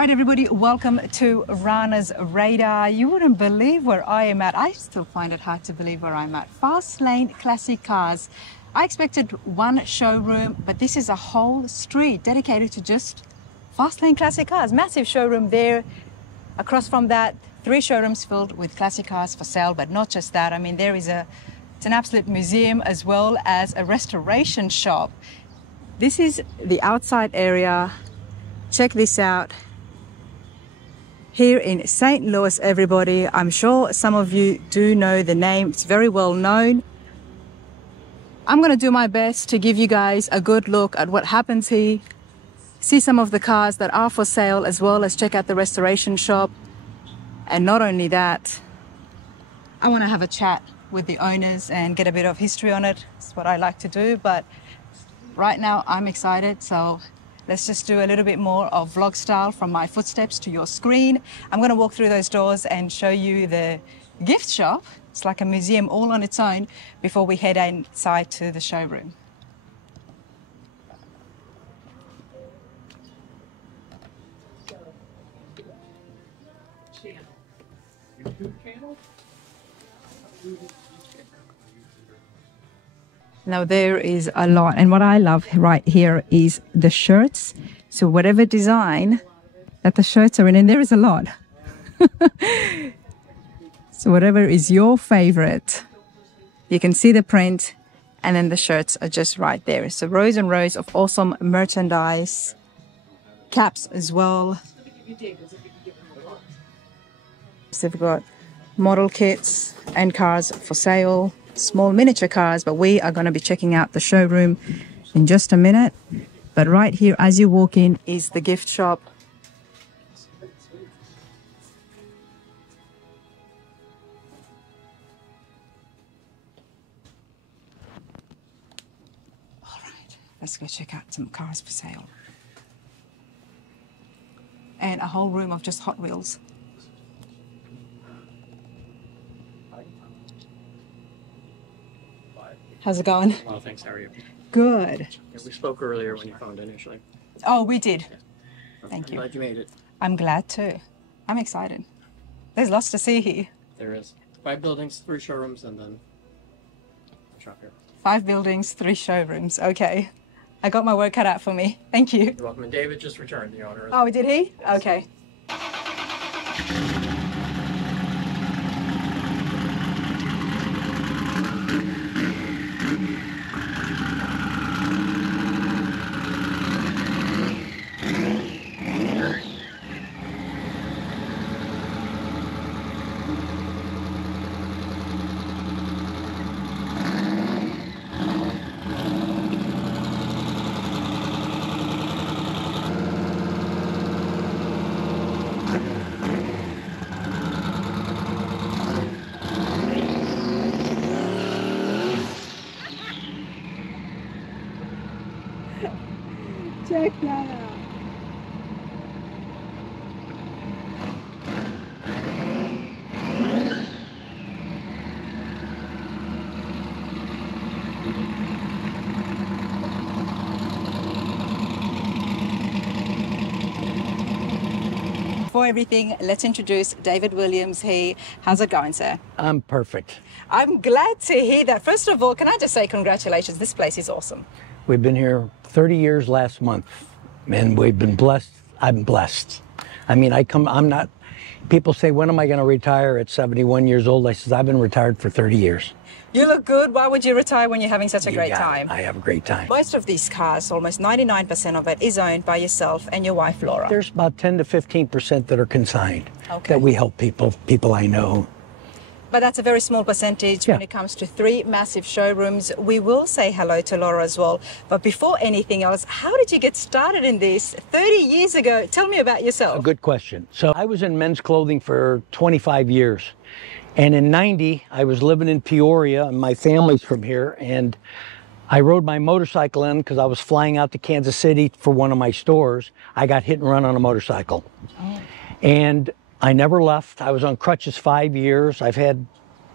All right, everybody, welcome to Rana's Radar. You wouldn't believe where I am at. I still find it hard to believe where I'm at. Fast Lane Classic Cars. I expected one showroom, but this is a whole street dedicated to just Fast Lane Classic Cars. Massive showroom there. Across from that, 3 showrooms filled with classic cars for sale, but not just that. I mean, it's an absolute museum as well as a restoration shop. This is the outside area. Check this out. Here in St. Louis, everybody. I'm sure some of you do know the name. It's very well known. I'm going to do my best to give you guys a good look at what happens here. See some of the cars that are for sale, as well as check out the restoration shop. And not only that, I want to have a chat with the owners and get a bit of history on it. It's what I like to do. But right now I'm excited. So let's just do a little bit more of vlog style from my footsteps to your screen. I'm going to walk through those doors and show you the gift shop. It's like a museum all on its own before we head inside to the showroom. Now there is a lot, and what I love right here is the shirts. So whatever design that the shirts are in, and there is a lot. So whatever is your favorite, you can see the print, and then the shirts are just right there. So rows and rows of awesome merchandise, caps as well. So they've got model kits and cars for sale. Small miniature cars, but we are going to be checking out the showroom in just a minute. But right here, as you walk in, is the gift shop. All right, let's go check out some cars for sale. And a whole room of just Hot Wheels. How's it going? Well, thanks. How are you? Good. Yeah, we spoke earlier when you phoned initially. Oh, we did. Yeah. Thank you. I'm glad you made it. I'm glad too. I'm excited. There's lots to see here. There is 5 buildings, 3 showrooms, and then a shop here. 5 buildings, 3 showrooms. Okay. I got my work cut out for me. Thank you. You're welcome. And David just returned, the owner. Oh, did he? Okay. Check that out. Before everything, let's introduce David Williams here. How's it going, sir? I'm perfect. I'm glad to hear that. First of all, can I just say congratulations? This place is awesome. We've been here 30 years last month, and we've been blessed. I'm blessed. I mean, people say, when am I going to retire at 71 years old? I says, I've been retired for 30 years. You look good. Why would you retire when you're having such a great time? I have a great time. Most of these cars, almost 99% of it, is owned by yourself and your wife, Laura. There's about 10 to 15% that are consigned, Okay. that we help people I know. But that's a very small percentage when Yeah. it comes to 3 massive showrooms. We will say hello to Laura as well. But before anything else, how did you get started in this 30 years ago? Tell me about yourself. A good question. So I was in men's clothing for 25 years. And in 90, I was living in Peoria, and my family's from here. And I rode my motorcycle in because I was flying out to Kansas City for one of my stores. I got hit and run on a motorcycle. Oh. And I never left. I was on crutches 5 years. I've had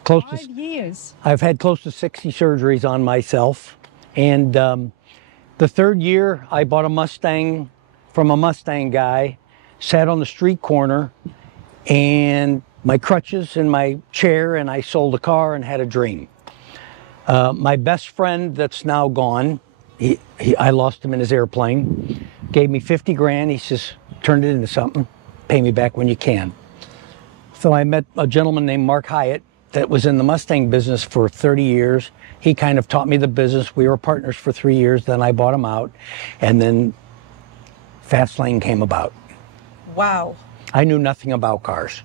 close to 5 years. I've had close to 60 surgeries on myself. And the third year, I bought a Mustang from a Mustang guy sat on the street corner and my crutches and my chair, and I sold a car and had a dream. My best friend that's now gone, I lost him in his airplane, gave me 50 grand. He says, turn it into something, pay me back when you can. So I met a gentleman named Mark Hyatt that was in the Mustang business for 30 years. He kind of taught me the business. We were partners for 3 years. Then I bought him out, and then Fastlane came about. Wow. I knew nothing about cars.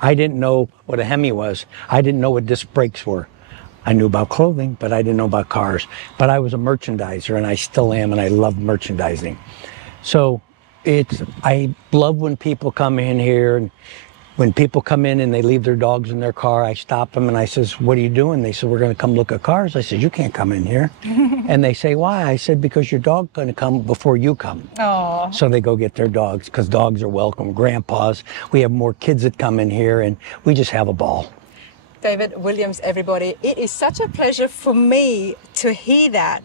I didn't know what a Hemi was. I didn't know what disc brakes were. I knew about clothing, but I didn't know about cars. But I was a merchandiser, and I still am, and I love merchandising. So I love when people come in here, and when people come in and they leave their dogs in their car, I stop them and I says, what are you doing? They said, we're going to come look at cars. I said, you can't come in here. And they say, why? I said, because your dog's going to come before you come. Oh. So they go get their dogs, because dogs are welcome. Grandpas, we have more kids that come in here, and we just have a ball. David Williams, everybody, it is such a pleasure for me to hear that.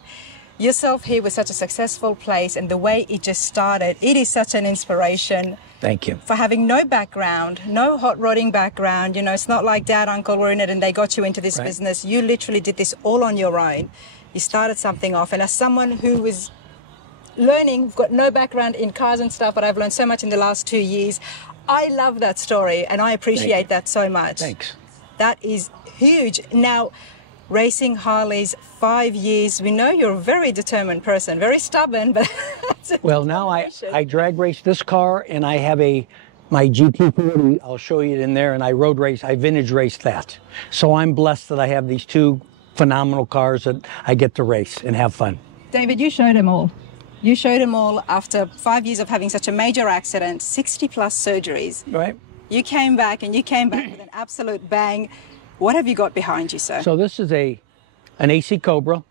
Yourself here with such a successful place, and the way it just started, it is such an inspiration. Thank you. For having no background, no hot rodding background. You know, it's not like dad, uncle were in it and they got you into this business. You literally did this all on your own. You started something off. And as someone who is learning, got no background in cars and stuff, but I've learned so much in the last 2 years, I love that story and I appreciate that so much. Thanks. That is huge. Now, racing Harleys 5 years, we know you're a very determined person, very stubborn, but well, now I drag race this car, and I have my GT40, I'll show you it in there, and I vintage race that. So I'm blessed that I have these two phenomenal cars that I get to race and have fun. David, you showed them all. You showed them all after 5 years of having such a major accident, 60 plus surgeries. Right. You came back, and you came back with an absolute bang. What have you got behind you, sir? So this is an AC Cobra.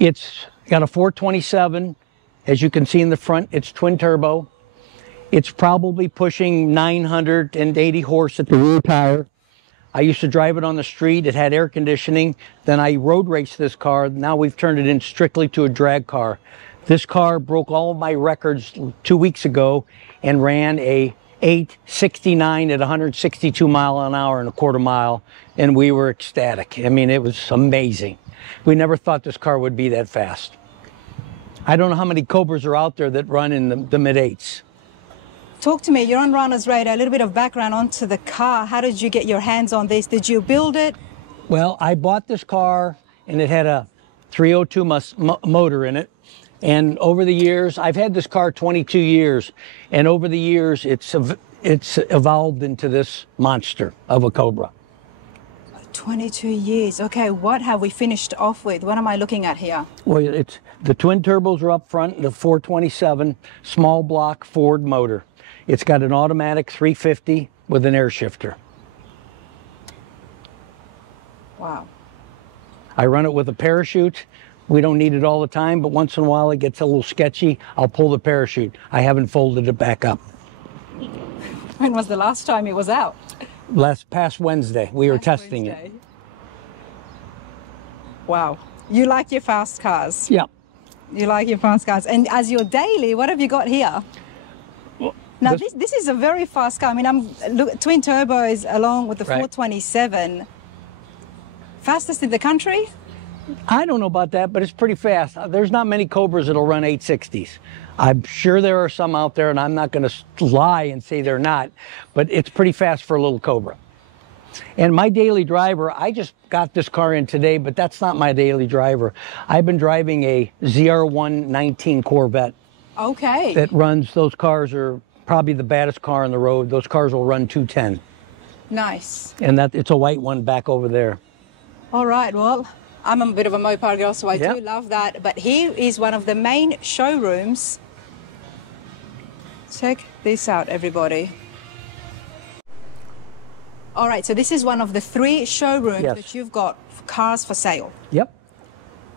It's got a 427. As you can see in the front, it's twin turbo. It's probably pushing 980 horse at the rear tire. I used to drive it on the street. It had air conditioning. Then I road raced this car. Now we've turned it in strictly to a drag car. This car broke all of my records 2 weeks ago and ran a 869 at 162 mile an hour and a quarter mile, and we were ecstatic. I mean, it was amazing. We never thought this car would be that fast. I don't know how many Cobras are out there that run in the mid-8s. Talk to me. You're on Rana's Radar. A little bit of background onto the car. How did you get your hands on this? Did you build it? Well, I bought this car, and it had a 302 motor in it. And over the years, I've had this car 22 years, and over the years, it's evolved into this monster of a Cobra. 22 years. Okay, what have we finished off with? What am I looking at here? Well, it's the twin turbos are up front, the 427 small block Ford motor. It's got an automatic 350 with an air shifter. Wow. I run it with a parachute. We don't need it all the time, but once in a while it gets a little sketchy. I'll pull the parachute. I haven't folded it back up. When was the last time it was out? Past Wednesday. We were testing it. Wow. You like your fast cars? Yeah. You like your fast cars. And as your daily, what have you got here? Well, now, this is a very fast car. I mean, twin turbos along with the Right. 427. Fastest in the country? I don't know about that, but it's pretty fast. There's not many Cobras that'll run 860s. I'm sure there are some out there, and I'm not going to lie and say they're not, but it's pretty fast for a little Cobra. And my daily driver, I just got this car in today, but that's not my daily driver. I've been driving a ZR1 19 Corvette. Okay. That runs, those cars are probably the baddest car on the road. Those cars will run 210. Nice. And it's a white one back over there. All right, well, I'm a bit of a Mopar girl, so I Yeah. do love that. But here is one of the main showrooms. Check this out, everybody. All right, so this is one of the 3 showrooms Yes. that you've got for cars for sale. Yep.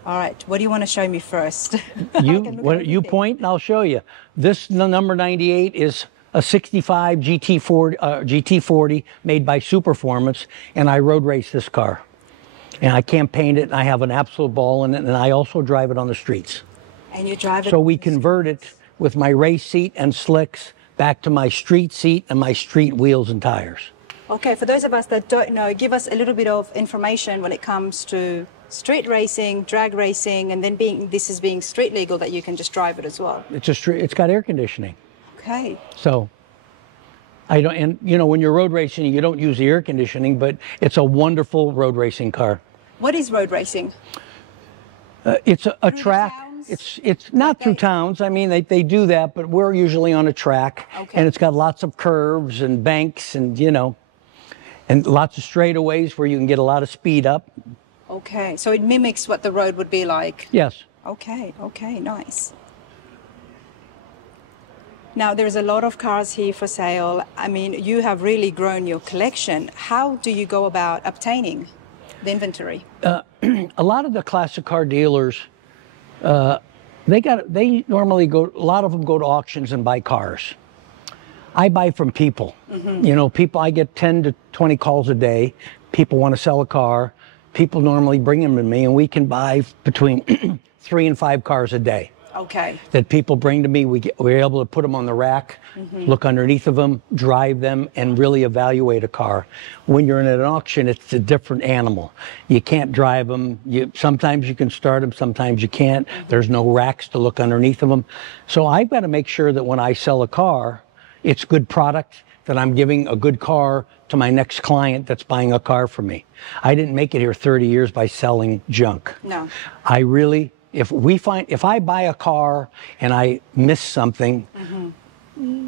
All right, what do you want to show me first? You point and I'll show you. This number 98 is a 65 GT40 made by Superformance, and I road race this car. And I campaigned it, and I have an absolute ball in it, and I also drive it on the streets. And you drive it. So we convert it with my race seat and slicks back to my street seat and my street wheels and tires. Okay, for those of us that don't know, give us a little bit of information when it comes to street racing, drag racing, and then this is being street legal that you can just drive it as well. It's got air conditioning. Okay. So I don't, and you know, when you're road racing, you don't use the air conditioning, but it's a wonderful road racing car. What is road racing? It's a Through the track. towns? It's not through Okay. towns. I mean, they do that, but we're usually on a track, Okay. and it's got lots of curves and banks, and you know, and lots of straightaways where you can get a lot of speed up. Okay, so it mimics what the road would be like. Yes. Okay, okay, nice. Now, there's a lot of cars here for sale. I mean, you have really grown your collection. How do you go about obtaining the inventory? A lot of the classic car dealers, they normally go, a lot of them go to auctions and buy cars. I buy from people. You know, people, I get 10 to 20 calls a day. People want to sell a car. People normally bring them to me, and we can buy between 3 and 5 cars a day Okay, that people bring to me. We're able to put them on the rack, look underneath of them, drive them, and really evaluate a car. When you're in an auction, it's a different animal. You can't drive them. Sometimes you can start them, sometimes you can't. There's no racks to look underneath of them. So I've got to make sure that when I sell a car, it's good product, that I'm giving a good car to my next client that's buying a car from me. I didn't make it here 30 years by selling junk. no. I really, if I buy a car and I miss something,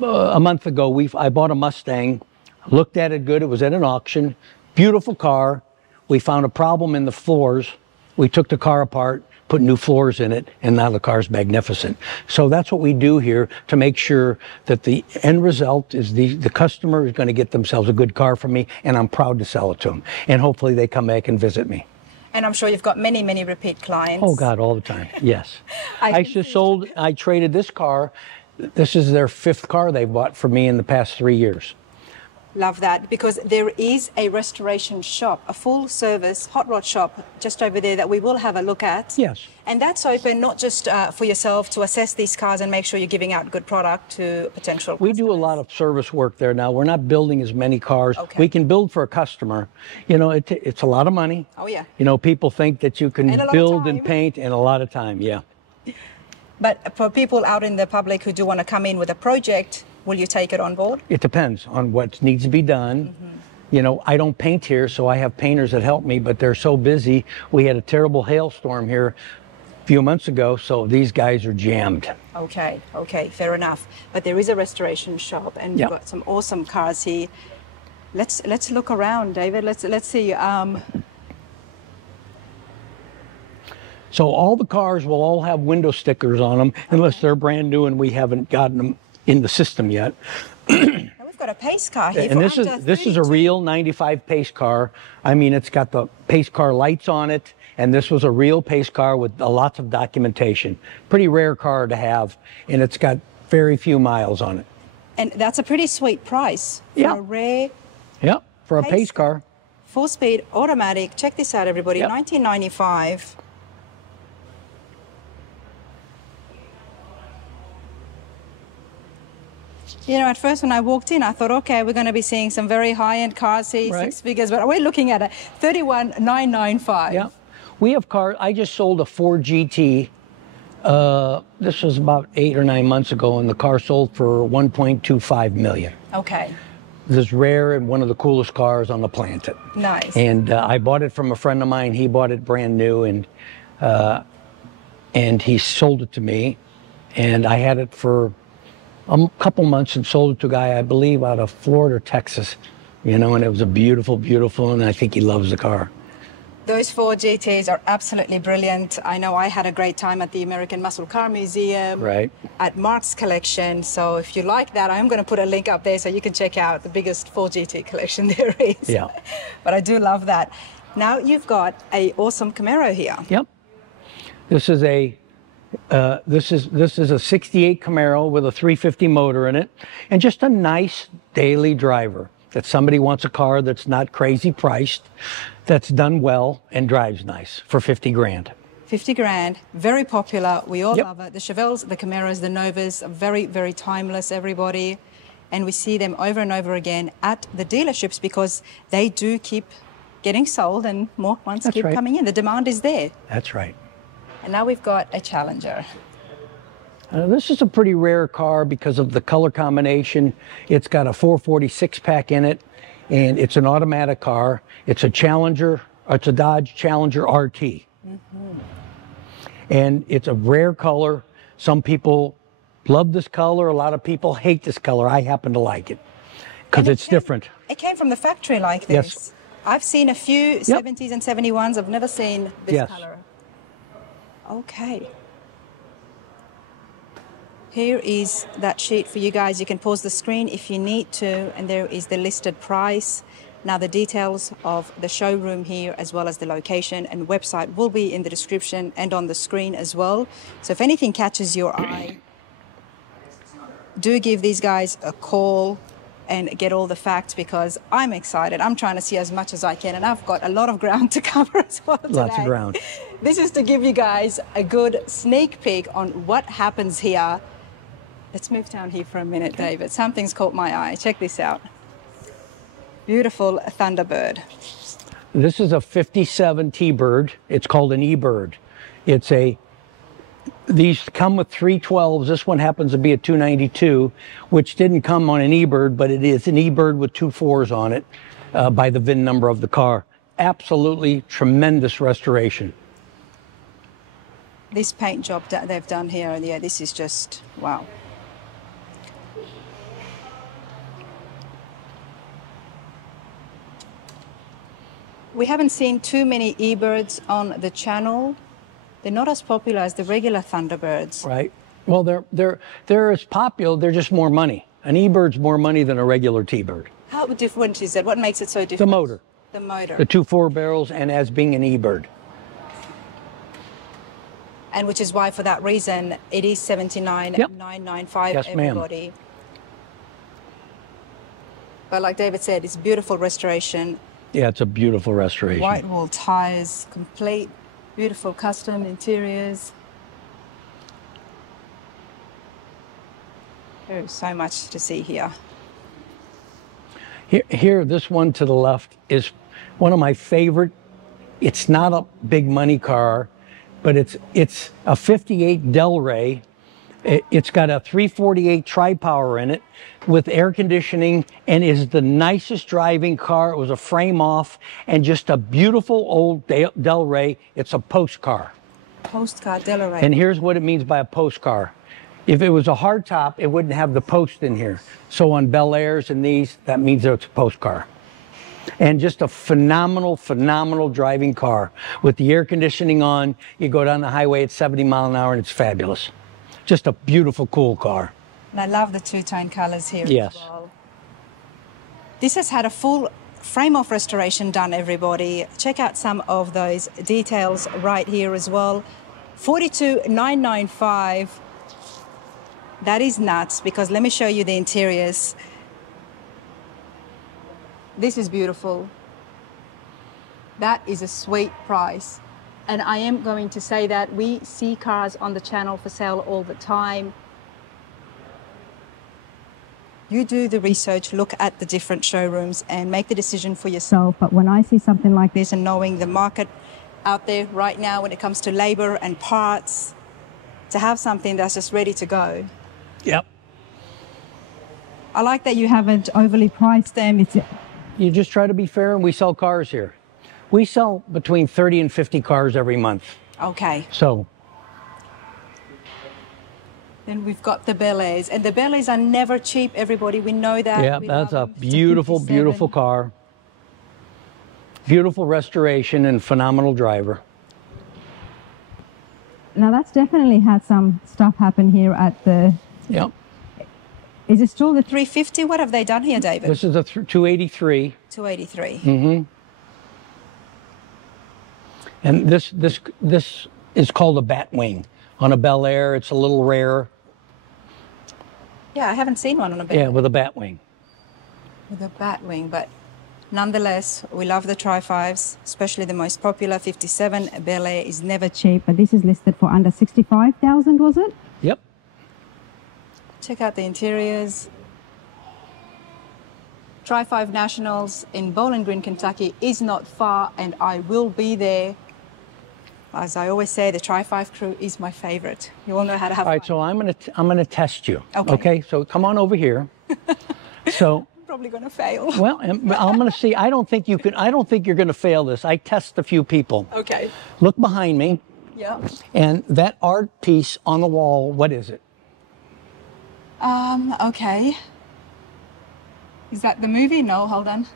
a month ago, I bought a Mustang, looked at it good, it was at an auction, beautiful car. We found a problem in the floors. We took the car apart, put new floors in it, and now the car's magnificent. So that's what we do here to make sure that the end result is the customer is going to get themselves a good car from me, and I'm proud to sell it to them. And hopefully they come back and visit me. And I'm sure you've got many, many repeat clients. Oh God, all the time. Yes. I I traded this car. This is their 5th car they've bought from me in the past 3 years. Love that, because there is a restoration shop, a full service hot rod shop just over there that we will have a look at. Yes. And that's open not just for yourself to assess these cars and make sure you're giving out good product to potential We do a lot of service work there now. We're not building as many cars. Okay. We can build for a customer. You know, it's a lot of money. Oh, yeah. You know, people think that you can And a lot of build and time. paint and a lot of time. Yeah. But for people out in the public who do want to come in with a project, will you take it on board? It depends on what needs to be done. You know, I don't paint here, so I have painters that help me, but they're so busy. We had a terrible hailstorm here a few months ago, so these guys are jammed. Okay, okay, fair enough. But there is a restoration shop, and Yeah. you've got some awesome cars here. Let's look around, David. Let's see. So all the cars will all have window stickers on them, unless they're brand new and we haven't gotten them in the system yet. Now we've got a pace car here. And for this under is a 32. real 95 pace car. I mean, it's got the pace car lights on it, and this was a real pace car with lots of documentation. Pretty rare car to have, and it's got very few miles on it. And that's a pretty sweet price for Yeah. a rare Yep, for a Pace pace car. 4-speed automatic. Check this out, everybody. Yep. 1995. You know, at first when I walked in, I thought, okay, we're going to be seeing some very high-end cars here, Right. 6 figures, but we're looking at a 31,995. Yeah. We have cars. I just sold a Ford GT. This was about 8 or 9 months ago, and the car sold for 1.25 million. Okay, This is rare and one of the coolest cars on the planet. nice. And I bought it from a friend of mine. He bought it brand new, and he sold it to me. And I had it for a couple months and sold it to a guy, I believe, out of Florida, Texas. You know, and it was a beautiful, beautiful, and I think he loves the car. Those Ford GTs are absolutely brilliant. I know I had a great time at the American Muscle Car Museum, Right. at Mark's collection. So if you like that, I'm going to put a link up there so you can check out the biggest Ford GT collection there is. Yeah. But I do love that. Now you've got a awesome Camaro here. Yep. This is a this is a 68 Camaro with a 350 motor in it, and just a nice daily driver. That somebody wants a car that's not crazy priced, that's done well and drives nice for 50 grand. 50 grand, very popular. We all Yep. love it. The Chevelles, the Camaros, the Novas, are very, very timeless, everybody. and we see them over and over again at the dealerships because they do keep getting sold and more ones That's keep right. coming in. The demand is there. That's right. And now we've got a Challenger. This is a pretty rare car because of the color combination. It's got a 446 pack in it, and it's an automatic car. It's a Challenger, it's a Dodge Challenger RT. And it's a rare color. Some people love this color. A lot of people hate this color. I happen to like it because And it's different. It came from the factory like Yes. this. I've seen a few 70s and 71s. I've never seen this Yes. color. Okay. Here is that sheet for you guys. You can pause the screen if you need to, and there is the listed price. Now the details of the showroom here, as well as the location and website, will be in the description and on the screen as well. So if anything catches your eye, do give these guys a call and get all the facts, because I'm excited. I'm trying to see as much as I can, and I've got a lot of ground to cover as well today. Lots of ground. This is to give you guys a good sneak peek on what happens here. Let's move down here for a minute, David. Something's caught my eye. Check this out. Beautiful Thunderbird. This is a 57 T-Bird. It's called an E-Bird. These come with 312s. This one happens to be a 292, which didn't come on an E-Bird, but it is an E-Bird with 2 4s on it by the VIN number of the car. Absolutely tremendous restoration. This paint job that they've done here, yeah, this is just, wow. We haven't seen too many E-Birds on the channel. They're not as popular as the regular Thunderbirds. Right. Well, they're as popular. They're just more money. An E-Bird's more money than a regular T-Bird. How different is it? What makes it so different? The motor. The motor. The 2 4 barrels, and as being an E-Bird. And which is why, for that reason, it is $79,995, Yes, ma'am. everybody. But like David said, it's beautiful restoration. Yeah, it's a beautiful restoration. White wall tires, complete, beautiful custom interiors. There is so much to see here. Here, this one to the left is one of my favorite. It's not a big money car, but it's a 58 Del Rey. It's got a 348 tri-power in it with air conditioning, and is the nicest driving car. It was a frame off and just a beautiful old Del Rey. It's a post car. Postcard Del Rey. And here's what it means by a post car. If it was a hardtop, it wouldn't have the post in here. So on Bel Airs and these, that means that it's a post car. And just a phenomenal, phenomenal driving car. With the air conditioning on, you go down the highway at 70 miles an hour and it's fabulous. Just a beautiful, cool car. And I love the two-tone colors here Yes. as well. This has had a full frame-off restoration done, everybody. Check out some of those details right here as well. $42,995. That is nuts, because let me show you the interiors. This is beautiful. That is a sweet price. And I am going to say that we see cars on the channel for sale all the time. You do the research, look at the different showrooms and make the decision for yourself. But when I see something like this, and knowing the market out there right now when it comes to labor and parts, to have something that's just ready to go. Yep. I like that you haven't overly priced them. You just try to be fair, and we sell cars here. We sell between 30 and 50 cars every month. Okay. So Then we've got the Bel Airs, and the Bel Airs are never cheap, everybody. We know that. yeah, We that's a love them. It's beautiful, 57. beautiful car. Beautiful restoration and phenomenal driver. Now that's definitely had some stuff happen here at the... Yep. Is it still the 350? What have they done here, David? This is a 283. 283. Mm-hmm. And this is called a Batwing. On a Bel Air, it's a little rare. Yeah, I haven't seen one on a Bel Yeah, with a Batwing. with a Batwing, but nonetheless, we love the Tri-5s, especially the most popular 57. Bel Air is never cheap, but this is listed for under 65,000, was it? Yep. Check out the interiors. Tri-5 Nationals in Bowling Green, Kentucky is not far, and I will be there. As I always say, the Tri-5 crew is my favorite. You all know how to have All right, fun. so I'm gonna test you. Okay. So come on over here. So, Probably going to fail. well, I'm gonna see. I don't think you can. I don't think you're gonna fail this. I test a few people. Okay. Look behind me, Yeah. and that art piece on the wall. What is it? Okay. Is that the movie? No, hold on.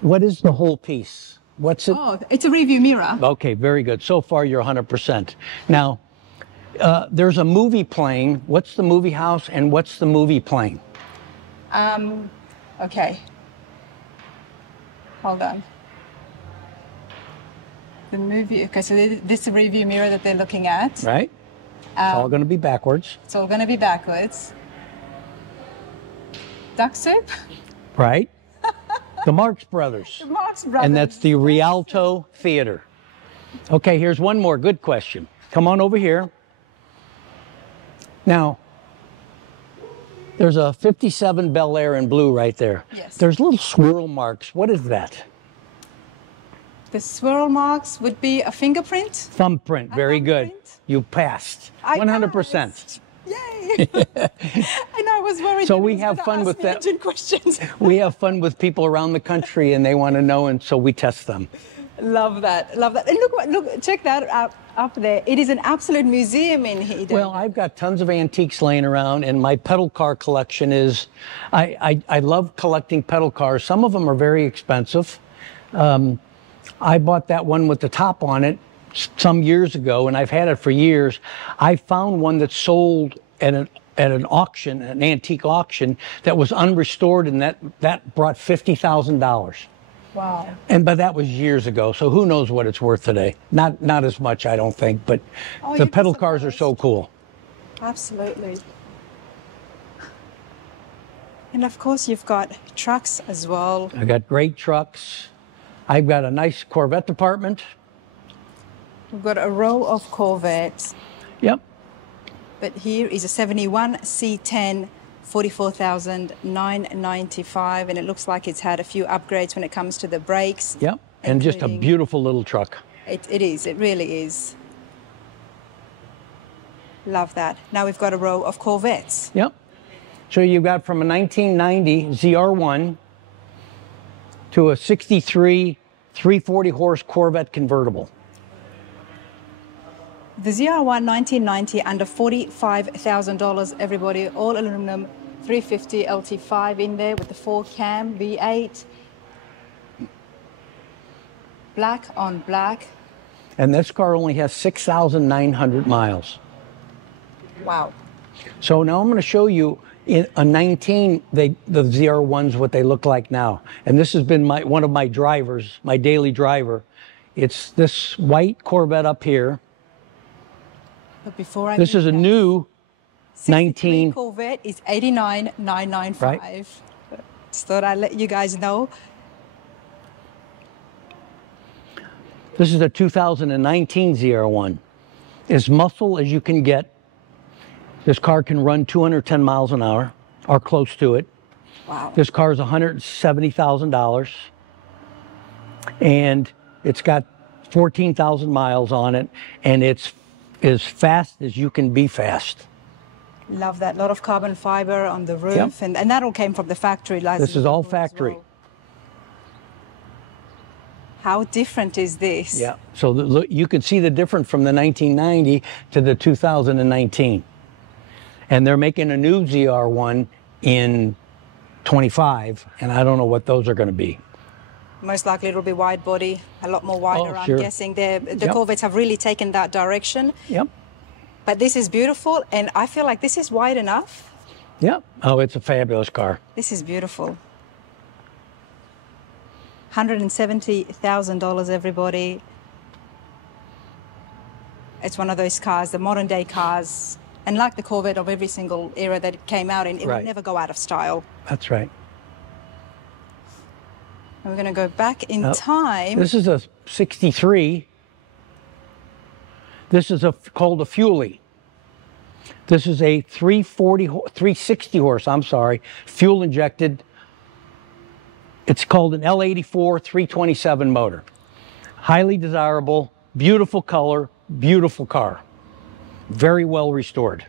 What is the whole piece? What's it? Oh, it's a review mirror. Okay, very good. So far, you're 100%. Now, there's a movie playing. What's the movie house and what's the movie playing? Okay. Hold on. The movie, okay, so this is a review mirror that they're looking at. Right? It's all going to be backwards. It's all going to be backwards. Duck Soup? Right? The Marx Brothers. Marx Brothers. And that's the Rialto Theater. Okay, here's one more good question. Come on over here. Now, there's a 57 Bel Air in blue right there. Yes. There's little swirl marks. What is that? The swirl marks would be a fingerprint. Thumbprint. Very good. thumbprint? You passed. I 100%. passed. Yay! And I was worried. So that we he was have gonna fun ask with me that. engine questions. We have fun with people around the country and they want to know, and so we test them. Love that. Love that. And look, check that out up there. It is an absolute museum in here. Well, I've got tons of antiques laying around, and my pedal car collection is, I love collecting pedal cars. Some of them are very expensive. I bought that one with the top on it some years ago, and I've had it for years. I found one that sold at an auction, an antique auction, that was unrestored, and that brought $50,000. Wow. But that was years ago, so who knows what it's worth today? Not as much, I don't think, but Oh, the you'd be pedal cars are so cool. Absolutely. And of course, you've got trucks as well. I got great trucks. I've got a nice Corvette department. We've got a row of Corvettes. Yep. But here is a 71 C10, 44,995, and it looks like it's had a few upgrades when it comes to the brakes. Yep. And just a including- beautiful little truck. It is. It really is. Love that. Now we've got a row of Corvettes. Yep. So you've got from a 1990 ZR1 to a 63 340 horse Corvette convertible. The ZR1 1990 under $45,000, everybody, all aluminum, 350 LT5 in there with the 4-cam V8. Black on black. And this car only has 6,900 miles. Wow. So now I'm going to show you in a 19, the ZR1s, what they look like now. And this has been one of my drivers, my daily driver. It's this white Corvette up here. But before I This do is a that, new 19. Corvette is 89,995. Right. Just thought I'd let you guys know. This is a 2019 ZR1. As muscle as you can get. This car can run 210 miles an hour, or close to it. Wow. This car is $170,000. And it's got 14,000 miles on it, and it's as fast as you can be fast. Love that. A lot of carbon fiber on the roof, Yep. and that all came from the factory. This is all factory. How different is this? Yeah. So look, you can see the difference from the 1990 to the 2019. And they're making a new ZR1 in 25, and I don't know what those are going to be. Most likely it'll be wide body, a lot more wider. Oh, sure. I'm guessing the Yep. Corvettes have really taken that direction. Yep. But this is beautiful, and I feel like this is wide enough. Yep. Oh, it's a fabulous car. This is beautiful. $170,000, everybody. It's one of those cars, the modern day cars, and like the Corvette of every single era that it came out in, it Right. will never go out of style. That's right. And we're going to go back in Oh, time. This is a 63. This is called a Fuelie. This is a 360 horse, I'm sorry, fuel injected It's called an L84 327 motor. Highly desirable, beautiful color, beautiful car. Very well restored.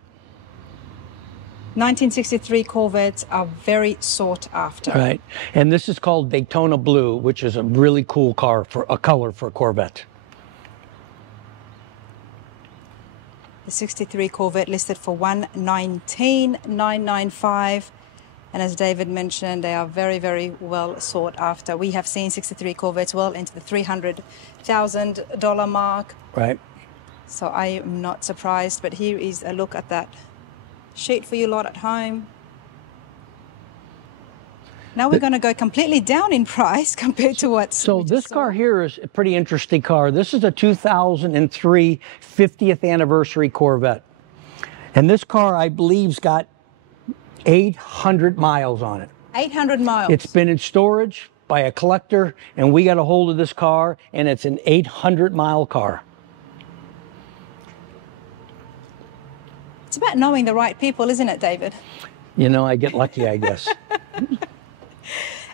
1963 Corvettes are very sought after. Right. And this is called Daytona Blue, which is a really cool car for a color for a Corvette. The 63 Corvette listed for $119,995. And as David mentioned, they are very, very well sought after. We have seen 63 Corvettes well into the $300,000 mark. Right. So I am not surprised, but here is a look at that sheet for you lot at home. Now we're going to go completely down in price compared to what's... So this car here is a pretty interesting car. This is a 2003 50th anniversary Corvette. And this car, I believe's got 800 miles on it. 800 miles. It's been in storage by a collector, and we got a hold of this car, and it's an 800-mile car. It's about knowing the right people, isn't it, David? You know, I get lucky, I guess.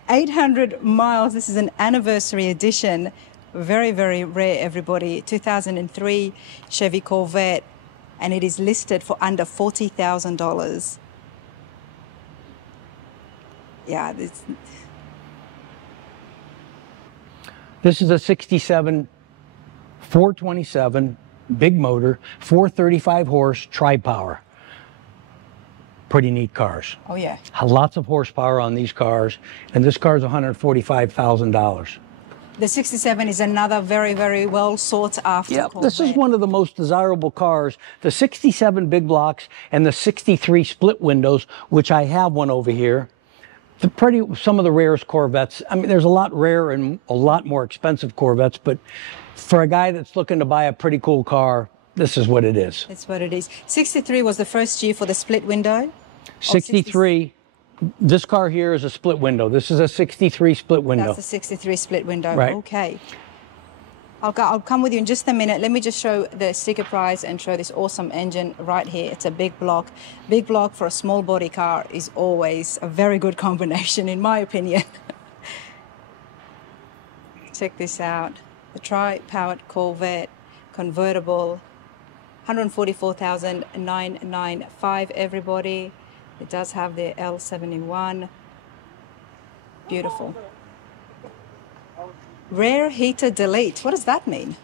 800 miles. This is an anniversary edition. Very, very rare, everybody. 2003 Chevy Corvette, and it is listed for under $40,000. Yeah, This is a 67 427 big motor, 435 horse, tri-power. Pretty neat cars. oh yeah. Lots of horsepower on these cars, and this car is $145,000. The 67 is another very, very well sought after Corvette. This is one of the most desirable cars. The 67 big blocks and the 63 split windows, which I have one over here. Some of the rarest Corvettes. I mean, there's a lot rare and a lot more expensive Corvettes, but for a guy that's looking to buy a pretty cool car, this is what it is. That's what it is. 63 was the first year for the split window. 63, this car here is a split window. This is a 63 split window. That's a 63 split window. Right. Okay. I'll come with you in just a minute. Let me just show the sticker price and show this awesome engine right here. It's a big block. Big block for a small body car is always a very good combination, in my opinion. Check this out. The tri-powered Corvette convertible, $144,995, everybody. It does have the L71. Beautiful. Rear heater delete. What does that mean?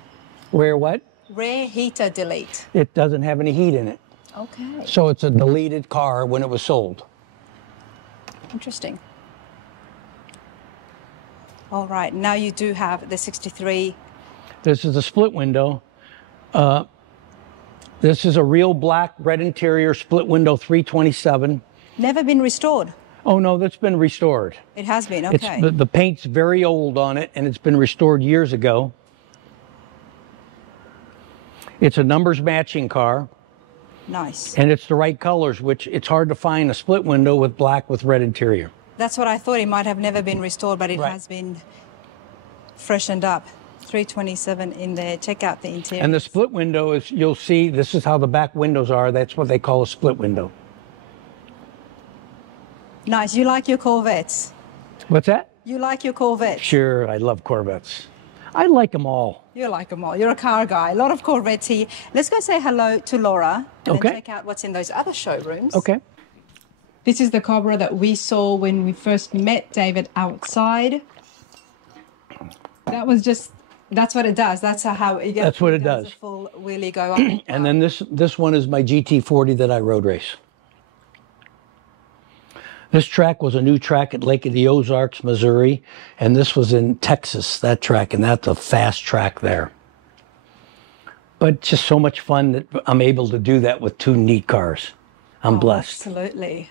Rear what? Rear heater delete. It doesn't have any heat in it. Okay. So it's a deleted car when it was sold. Interesting. All right. Now you do have the 63. This is a split window. This is a real black, red interior, split window 327. Never been restored. Oh no, that's been restored. It has been, okay. The paint's very old on it, and it's been restored years ago. It's a numbers matching car. Nice. And it's the right colors, which it's hard to find a split window with black with red interior. That's what I thought. It might have never been restored, but it Right. has been freshened up. 327 in there. Check out the interior. And the split window is, you'll see, this is how the back windows are. That's what they call a split window. Nice. You like your Corvettes? What's that? You like your Corvettes? Sure, I love Corvettes. I like them all. You like them all. You're a car guy. A lot of Corvettes here. Let's go say hello to Laura and Okay. then check out what's in those other showrooms. Okay. This is the Cobra that we saw when we first met David outside. That was just, that's what it does. That's how it That's what it does. A full wheelie go up. And then this one is my GT40 that I road race. This track was a new track at Lake of the Ozarks, Missouri, and this was in Texas, that track, and that's a fast track there. But just so much fun that I'm able to do that with two neat cars. I'm blessed. Absolutely.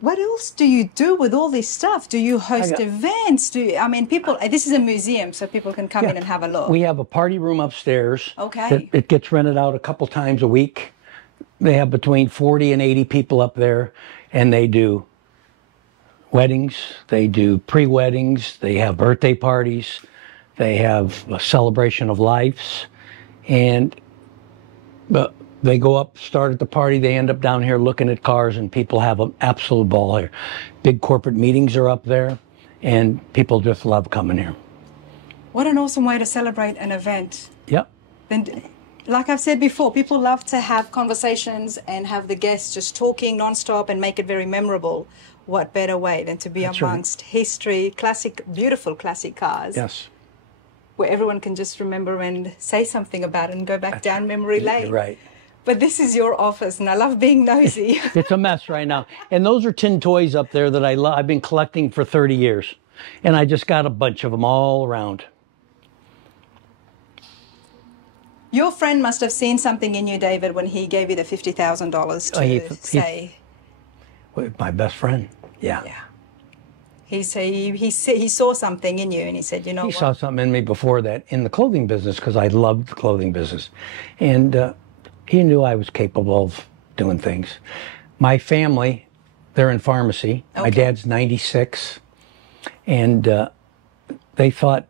What else do you do with all this stuff? Do you host events? I mean, people, this is a museum, so people can come in and have a look. We have a party room upstairs. Okay. It gets rented out a couple times a week. They have between 40 and 80 people up there, and they do weddings, they do pre-weddings, they have birthday parties, they have a celebration of lives, and They go up, start at the party, they end up down here looking at cars, and people have an absolute ball here. Big corporate meetings are up there, and people just love coming here. What an awesome way to celebrate an event. Yep. And like I've said before, people love to have conversations and have the guests just talking nonstop and make it very memorable. What better way than to be That's right. amongst history, classic, beautiful classic cars, Yes. where everyone can just remember and say something about it and go back down memory lane. You're right. But this is your office, and I love being nosy. It's a mess right now. And those are tin toys up there that I love. I've been collecting for 30 years. And I just got a bunch of them all around. Your friend must have seen something in you, David, when he gave you the $50,000 to he- say. My best friend. Yeah. Yeah. He saw something in you, and he said, you know He what? saw something in me before that in the clothing business, because I loved the clothing business. And he knew I was capable of doing things. My family, they're in pharmacy. My Okay. dad's 96. And they thought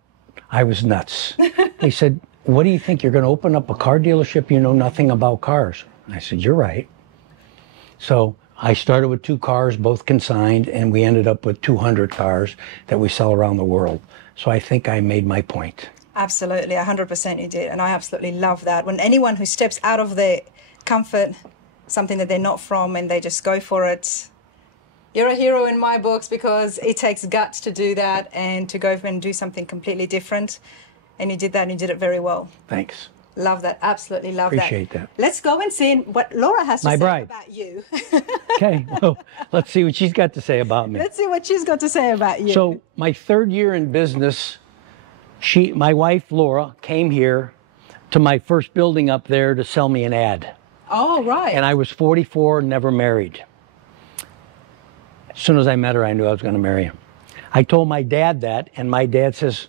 I was nuts. They said, what do you think? You're going to open up a car dealership? You know nothing about cars. I said, you're right. So I started with 2 cars, both consigned, and we ended up with 200 cars that we sell around the world. So I think I made my point. Absolutely, 100% you did. And I absolutely love that. When anyone who steps out of their comfort, something that they're not from, and they just go for it, you're a hero in my books, because it takes guts to do that and to go and do something completely different. And you did that, and you did it very well. Thanks. Love that. Absolutely love Appreciate that. Let's go and see what Laura has to My say bride. about you. Okay, well, let's see what she's got to say about me. Let's see what she's got to say about you. So my 3rd year in business, my wife Laura came here to my first building up there to sell me an ad. Oh, right. And I was 44, never married. As soon as I met her, I knew I was going to marry her. I told my dad that, and my dad says,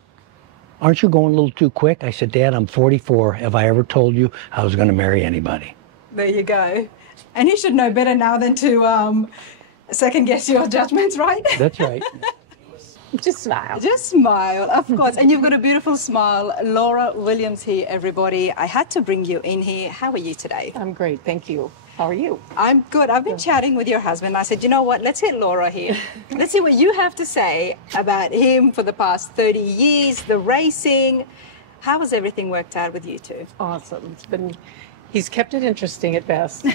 aren't you going a little too quick? I said, Dad, I'm 44. Have I ever told you I was going to marry anybody? There you go. And you should know better now than to second guess your judgments, right? That's right. Just smile. Just smile, of course. And you've got a beautiful smile. Laura Williams here, everybody. I had to bring you in here. How are you today? I'm great, thank you. How are you? I'm good. I've been chatting with your husband. I said, you know what? Let's get Laura here. Let's see what you have to say about him for the past 30 years, the racing. How has everything worked out with you two? Awesome. He's kept it interesting at best.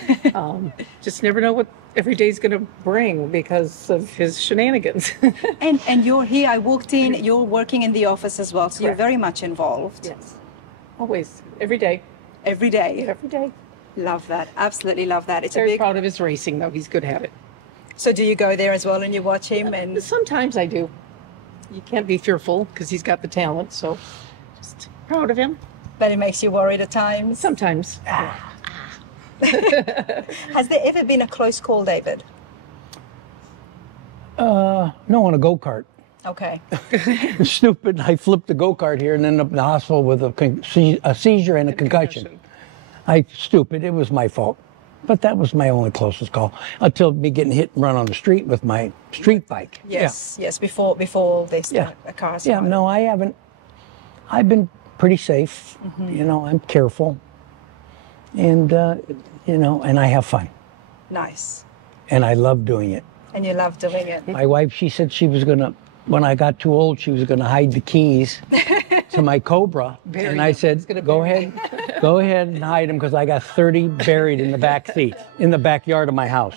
Just never know what every day's going to bring because of his shenanigans. And you're here. I walked in. You're working in the office as well, so you're Correct. very much involved. Yes. Always. Every day. Every day. Every day. Love that. Absolutely love that. It's Very a big. proud of his racing, though. He's good at it. So do you go there as well and you watch him? And Sometimes I do. You can't be fearful because he's got the talent, so just proud of him. but it makes you worried at times. Sometimes. Has there ever been a close call, David? No, on a go-kart. Okay. Stupid. I flipped the go-kart here and ended up in the hospital with a seizure and a concussion. Stupid. It was my fault. But that was my only closest call until me getting hit and run on the street with my street bike. Yes, yes. Before all this, Yeah. a car. Yeah, no, I haven't. I've been pretty safe. You know, I'm careful. And, you know, and I have fun. Nice. And I love doing it. And you love doing it. My wife, she said she was going to, when I got too old, she was going to hide the keys to my Cobra. Bury And I them. said, It's gonna go bury ahead, go ahead and hide them because I got 30 buried in the back seat, in the backyard of my house.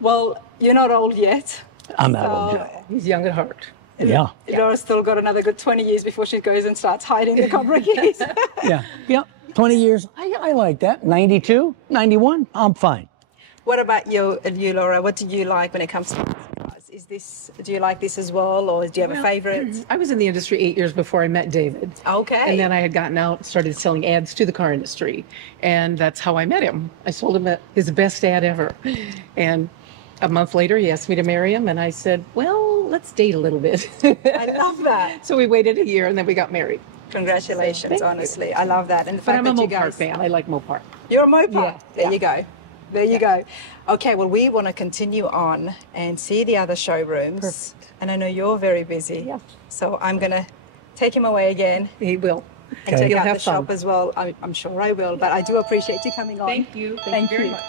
Well, you're not old yet. I'm not old So- yet. He's young at heart. Yeah, Laura's still got another good 20 years before she goes and starts hiding the Cobra keys. yeah. 20 years, I like that. 92, 91, I'm fine. What about you, Laura? What do you like when it comes to cars? Do you like this as well, or do you have a favorite? I was in the industry 8 years before I met David. Okay. And then I had gotten out, started selling ads to the car industry. And that's how I met him. I sold him his best ad ever. And a month later, he asked me to marry him. And I said, well, let's date a little bit. I love that. So we waited a year and then we got married. Congratulations, Thank you. honestly. I love that. And the But fact I'm a that you Mopar guys... fan. I like Mopar. You're a Mopar. Yeah, There yeah. you go. There you go. Okay, well, we want to continue on and see the other showrooms. Perfect. And I know you're very busy. Yeah. So I'm going to take him away again. He will. And Okay. check You'll out have the shop fun. as well. I'm sure I will, but I do appreciate you coming on. Thank you. Thank very you. much.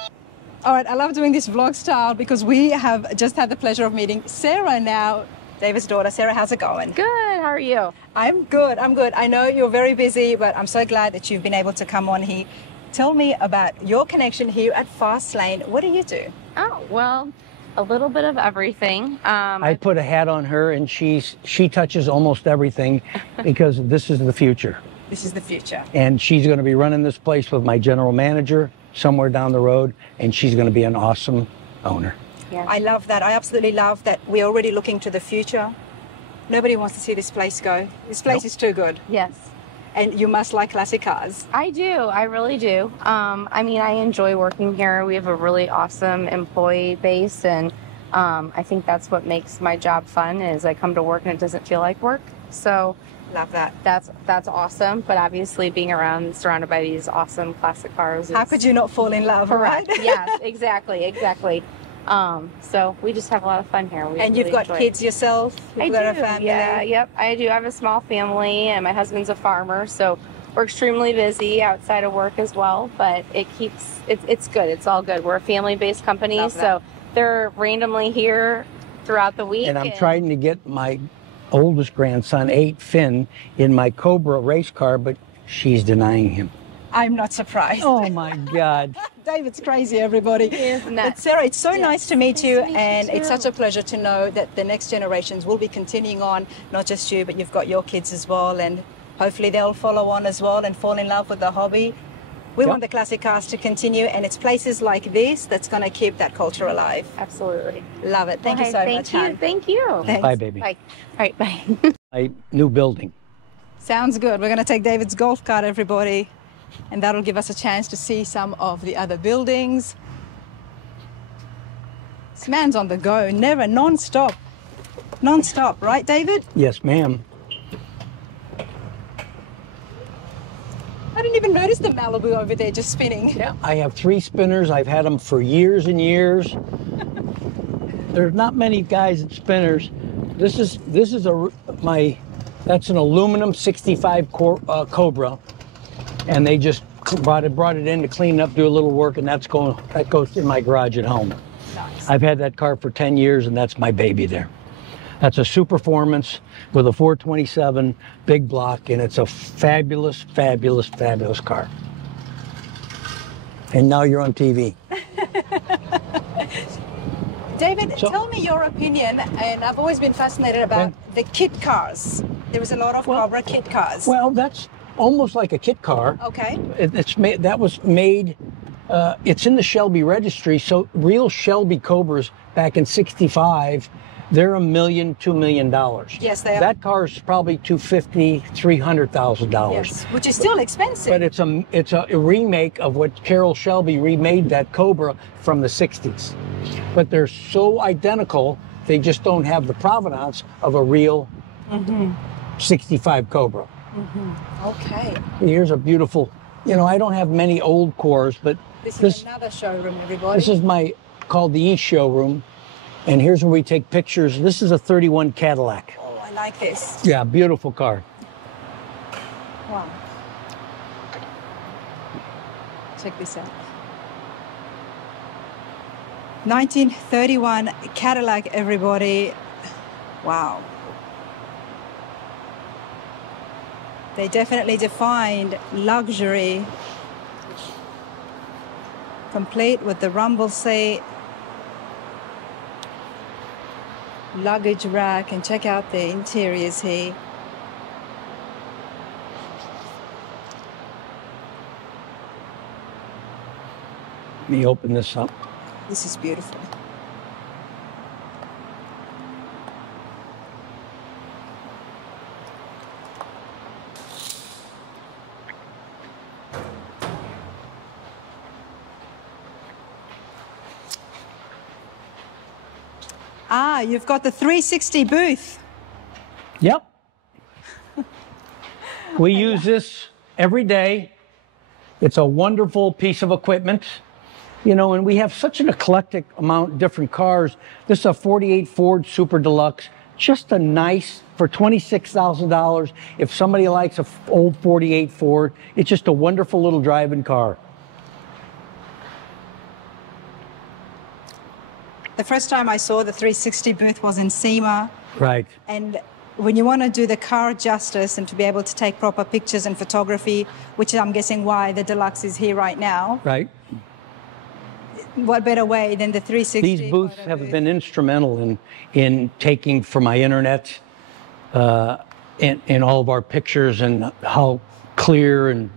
All right, I love doing this vlog style because we have just had the pleasure of meeting Sarah now, David's daughter. Sarah, how's it going? Good. How are you? I'm good. I'm good. I know you're very busy, but I'm so glad that you've been able to come on here. Tell me about your connection here at Fastlane. What do you do? Oh, well, a little bit of everything. I put a hat on her, and she touches almost everything because this is the future. This is the future. And she's going to be running this place with my general manager somewhere down the road, and she's going to be an awesome owner. Yeah. I love that. I absolutely love that we're already looking to the future. Nobody wants to see this place go. This place is too good. Yes, And you must like classic cars. I do. I really do. I mean, I enjoy working here. We have a really awesome employee base, and I think that's what makes my job fun. Is I come to work and it doesn't feel like work. So Love that. that's awesome. But obviously, being around, surrounded by these awesome classic cars. How could you not fall in love, Correct. right? Yes. Exactly. So we just have a lot of fun here. We And really you've got enjoy it. kids yourself? You've I got a do. family? Yeah, yep, I do. I have a small family, and my husband's a farmer, so we're extremely busy outside of work as well. But it's good. It's all good. We're a family-based company, Love that. so they're randomly here throughout the week. And I'm trying to get my oldest grandson, 8, Finn, in my Cobra race car, but she's denying him. I'm not surprised. Oh my God. David's crazy, everybody. Isn't But that- Sarah, it's so nice to meet you, Nice to meet you and it's too. such a pleasure to know that the next generations will be continuing on, not just you, but you've got your kids as well, and hopefully they'll follow on as well and fall in love with the hobby. We Yep. want the classic cars to continue, and it's places like this that's going to keep that culture alive. Absolutely. Love it. Thank you so Thank much, you. hon. Thank you. Thanks. Bye, baby. Bye. All right. Bye. My new building. Sounds good. We're going to take David's golf cart, everybody, and that'll give us a chance to see some of the other buildings. This man's on the go, never non-stop. Non-stop, right, David? Yes, ma'am. I didn't even notice the Malibu over there just spinning. Yeah, I have 3 spinners. I've had them for years and years. There's not many guys at spinners. This is that's an aluminum 65 Cobra, and they just brought it in to clean up, do a little work, and that goes in my garage at home. Nice. I've had that car for 10 years, and that's my baby there. That's a Superformance with a 427 big block, and it's a fabulous, fabulous, fabulous car. And now you're on TV. David, So- tell me your opinion, and I've always been fascinated about the kit cars. There was a lot of Cobra kit cars. Well, that's almost like a kit car. Okay. It's made. That was made. It's in the Shelby registry. So real Shelby Cobras back in '65, they're $1 million, $2 million. Yes, they are. That car is probably $250,000, $300,000. Yes, which is still expensive. But it's a remake of what Carroll Shelby remade that Cobra from the '60s. But they're so identical, they just don't have the provenance of a real 65 Cobra. Okay. Here's a beautiful, I don't have many old cores, but This is this another showroom, everybody. is called the East Showroom. And here's where we take pictures. This is a 31 Cadillac. Oh, I like this. Yeah, beautiful car. Wow. Check this out. 1931 Cadillac, everybody. Wow. They definitely defined luxury. Complete with the rumble seat, luggage rack, and check out the interiors here. Let me open this up. This is beautiful. Ah, you've got the 360 booth. Yep. We use this every day. It's a wonderful piece of equipment. And we have such an eclectic amount of different cars. This is a 48 Ford Super Deluxe just a nice, for $26,000, if somebody likes a old 48 Ford, it's just a wonderful little driving car. The first time I saw the 360 booth was in SEMA. Right. And when you want to do the car justice and to be able to take proper pictures and photography, which I'm guessing why the Deluxe is here right now, Right. what better way than the 360? These booths photo have booth? been instrumental in taking for my internet in all of our pictures and how clear and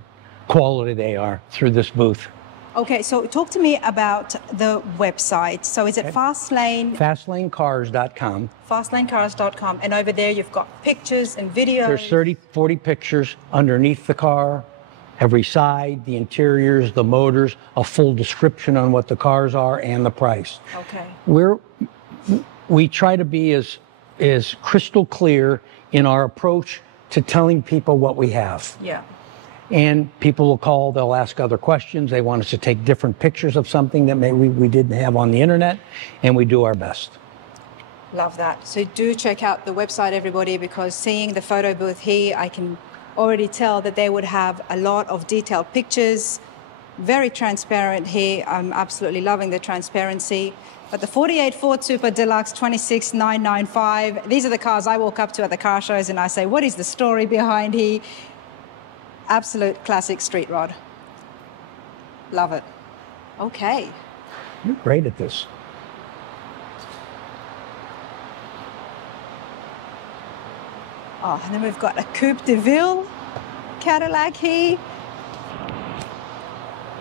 quality they are through this booth. Okay, so talk to me about the website. So is it Fastlane? FastlaneCars.com. Fastlanecars.com, and over there you've got pictures and videos. There's 30, 40 pictures underneath the car, every side, the interiors, the motors, a full description on what the cars are and the price. Okay. We try to be as crystal clear in our approach to telling people what we have. Yeah. And people will call, they'll ask other questions. They want us to take different pictures of something that maybe we didn't have on the internet, and we do our best. Love that. So do check out the website, everybody, because seeing the photo booth here, I can already tell that they would have a lot of detailed pictures, very transparent here. I'm absolutely loving the transparency. But the 48 Ford Super Deluxe 26995, these are the cars I walk up to at the car shows and I say, what is the story behind here? Absolute classic street rod. Love it. Okay. You're great at this. Oh, and then we've got a Coupe de Ville Cadillac here.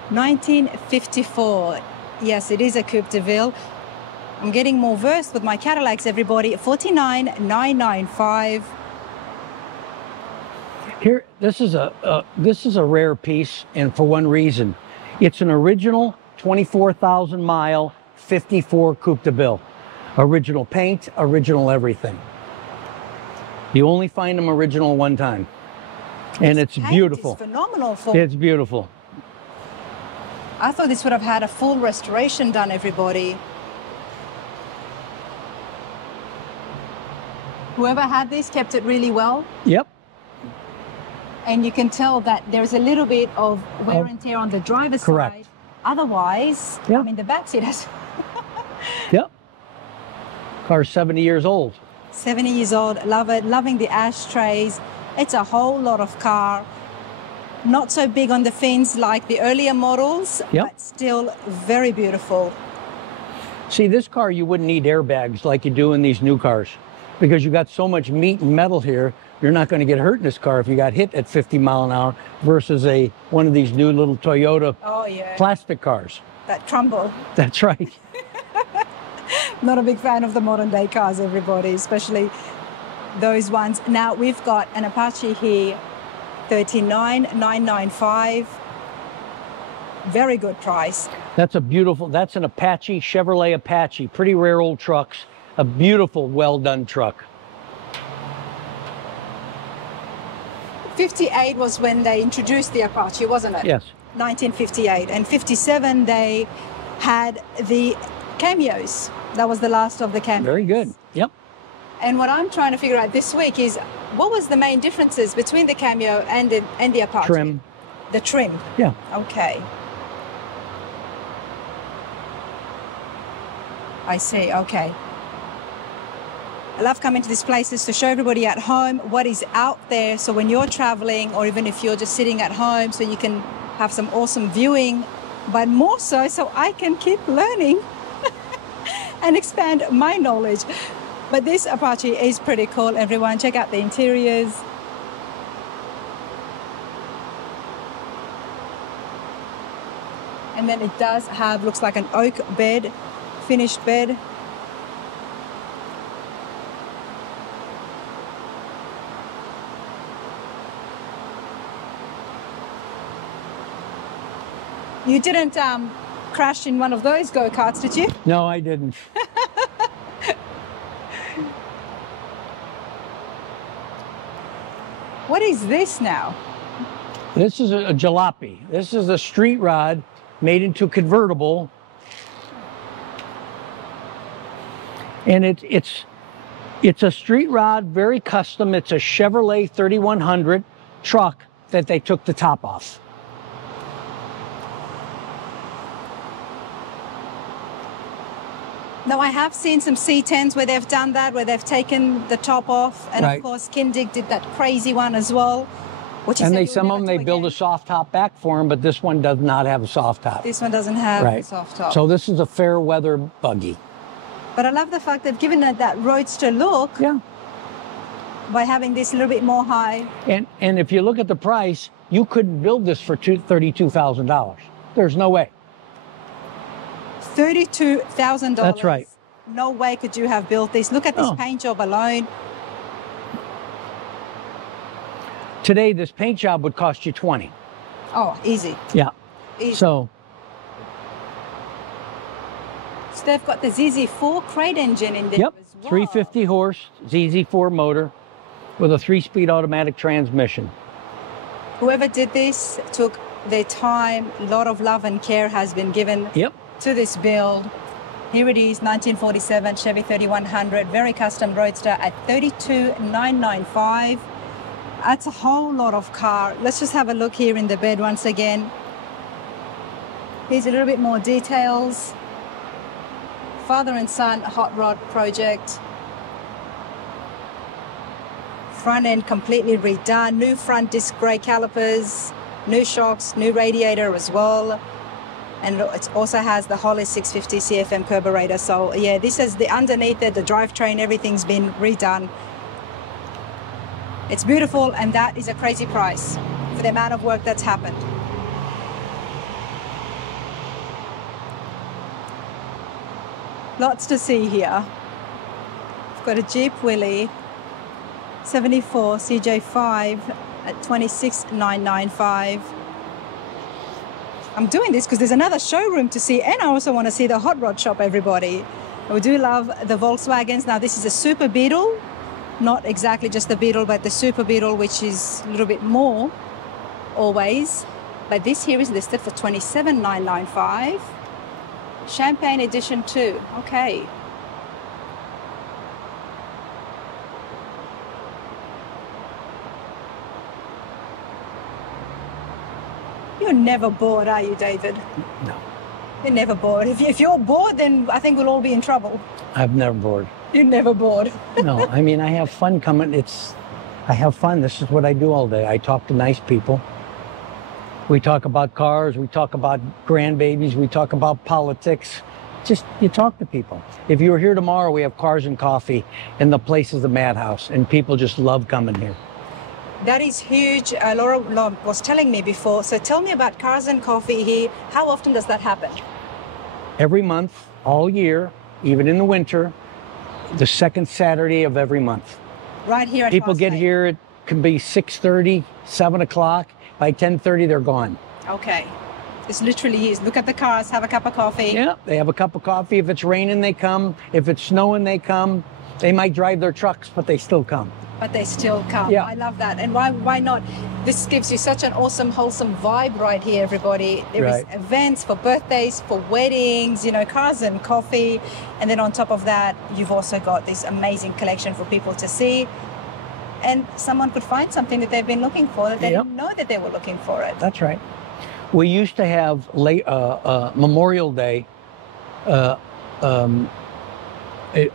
1954. Yes, it is a Coupe de Ville. I'm getting more versed with my Cadillacs, everybody. 49995. Here, this is a rare piece, and for one reason. It's an original 24,000 mile 54 Coupe de Ville. Original paint, original everything. You only find them original one time. And it's Paint beautiful. is phenomenal. It's beautiful. I thought this would have had a full restoration done, everybody. Whoever had this kept it really well. Yep. And you can tell that there's a little bit of wear and tear on the driver's Correct. side. Otherwise, Yeah. I mean, the backseat has Yep. Car's 70 years old. 70 years old. Love it. Loving the ashtrays. It's a whole lot of car. Not so big on the fins like the earlier models, Yep. but still very beautiful. See, this car, you wouldn't need airbags like you do in these new cars because you got so much meat and metal here. You're not going to get hurt in this car if you got hit at 50 mile an hour versus one of these new little Toyota Oh, yeah. plastic cars. That crumble. That's right. Not a big fan of the modern day cars, everybody, especially those ones. Now we've got an Apache here, 39,995. Very good price. That's an Apache, Chevrolet Apache. Pretty rare old trucks. A beautiful, well done truck. 58 was when they introduced the Apache, wasn't it? Yes. 1958. And 57, they had the Cameos. That was the last of the Cameos. Very good. Yep. And what I'm trying to figure out this week is what was the main differences between the Cameo and the Apache? Trim. The trim. Yeah. Okay. I see. Okay. I love coming to these places to show everybody at home what is out there. So when you're traveling, or even if you're just sitting at home, so you can have some awesome viewing, but more so I can keep learning and expand my knowledge. But this Apache is pretty cool, everyone. Check out the interiors. And then it does have, looks like an oak bed, finished bed. You didn't crash in one of those go-karts, did you? No, I didn't. What is this now? This is a jalopy. This is a street rod made into convertible. And it's It's a street rod, very custom. It's a Chevrolet 3100 truck that they took the top off. Now, I have seen some C10s where they've done that, where they've taken the top off. And Right. of course, Kindig did that crazy one as well. Which you And said they, you'll some of never them, they do build a again. soft top back for them, but this one does not have a soft top. This one doesn't have a Right. soft top. So this is a fair weather buggy. But I love the fact they've given it that roadster look Yeah. by having this a little bit more high. And if you look at the price, you couldn't build this for $32,000. There's no way. $32,000. That's right. No way could you have built this. Look at this No. paint job alone. Today, this paint job would cost you 20. Oh, easy. Yeah. Easy. So So they've got the ZZ4 crate engine in there yep, as well. 350 horse ZZ4 motor with a 3-speed automatic transmission. Whoever did this took their time. A lot of love and care has been given Yep. to this build. Here it is, 1947 Chevy 3100, very custom roadster at $32,995. That's a whole lot of car. Let's just have a look here in the bed once again. Here's a little bit more details. Father and son hot rod project. Front end completely redone. New front disc brake calipers, new shocks, new radiator as well. And it also has the Hollis 650 CFM carburetor. So yeah, this is the underneath it, the drivetrain, everything's been redone. It's beautiful, and that is a crazy price for the amount of work that's happened. Lots to see here. We've got a Jeep Willys 74 CJ5 at $26,995. I'm doing this because there's another showroom to see, and I also want to see the hot rod shop, everybody. We do love the Volkswagens. Now, this is a Super Beetle, not exactly just the Beetle, but the Super Beetle, which is a little bit more always. But this here is listed for $27,995. Champagne Edition 2. Okay. You're never bored, are you, David? No, You're never bored. If you're bored, then I think we'll all be in trouble. I've never bored. You're never bored. No, I mean, I have fun coming. I have fun. This is what I do all day. I talk to nice people. We talk about cars. We talk about grandbabies. We talk about politics. Just, you talk to people. If you were here tomorrow, we have Cars and Coffee, and the place is a madhouse, and people just love coming here. That is huge. Laura was telling me before. So tell me about Cars and Coffee here. How often does that happen? Every month, all year, even in the winter, the second Saturday of every month. Right here at People Fast get Lane. here, it can be 6:30, 7 o'clock. By 10:30, they're gone. Okay. It's literally is. Look at the cars, have a cup of coffee. Yeah, they have a cup of coffee. If it's raining, they come. If it's snowing, they come. They might drive their trucks, but they still come. But they still come. Yeah. I love that. And why not? This gives you such an awesome, wholesome vibe right here, everybody. There is Right. events for birthdays, for weddings, Cars and Coffee. And then on top of that, you've also got this amazing collection for people to see. And someone could find something that they've been looking for that they Yep. didn't know that they were looking for it. That's right. We used to have Memorial Day, a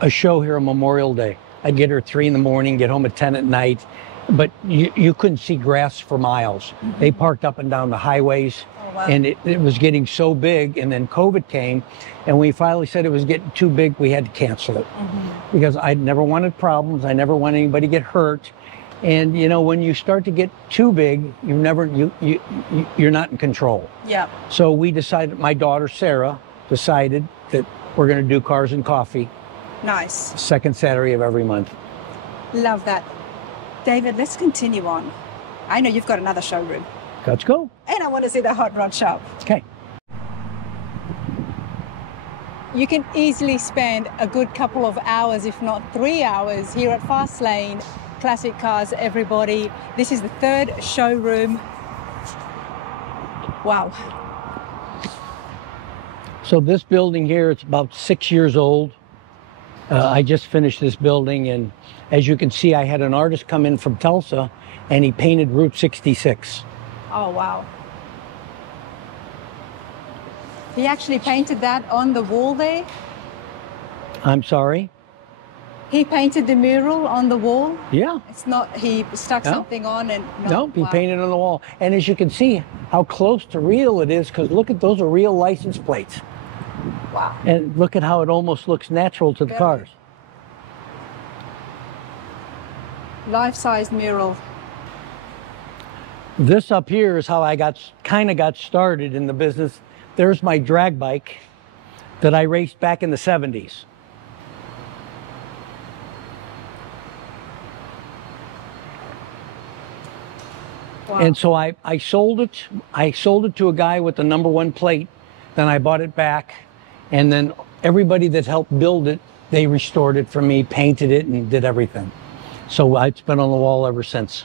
show here on Memorial Day. I'd get here at 3 in the morning, get home at 10 at night, but you couldn't see grass for miles. They parked up and down the highways, Oh, wow. and it was getting so big, and then COVID came, and we finally said it was getting too big, we had to cancel it. Because I never wanted problems, I never wanted anybody to get hurt. And when you start to get too big, you're not in control. Yeah. So we decided, my daughter Sarah decided that we're going to do Cars and Coffee Nice. second Saturday of every month. Love that. David, let's continue on. I know you've got another showroom. Let's go. And I want to see the hot rod shop. Okay. You can easily spend a good couple of hours, if not 3 hours, here at Fast Lane Classic Cars, everybody. This is the third showroom. Wow. So this building here, it's about 6 years old. I just finished this building, and as you can see, I had an artist come in from Tulsa, and he painted Route 66. Oh, wow. He actually painted that on the wall there? I'm sorry? He painted the mural on the wall? Yeah. It's not, he stuck No. something on and... No, he wow. painted on the wall. And as you can see how close to real it is, because look at those are real license plates. Wow. And look at how it almost looks natural to the Very. cars. Life-size mural. This up here is how I kind of got started in the business. There's my drag bike that I raced back in the 70s. Wow. And so I sold it. I sold it to a guy with the #1 plate. Then I bought it back. And then everybody that helped build it, they restored it for me, painted it, and did everything. So it's been on the wall ever since.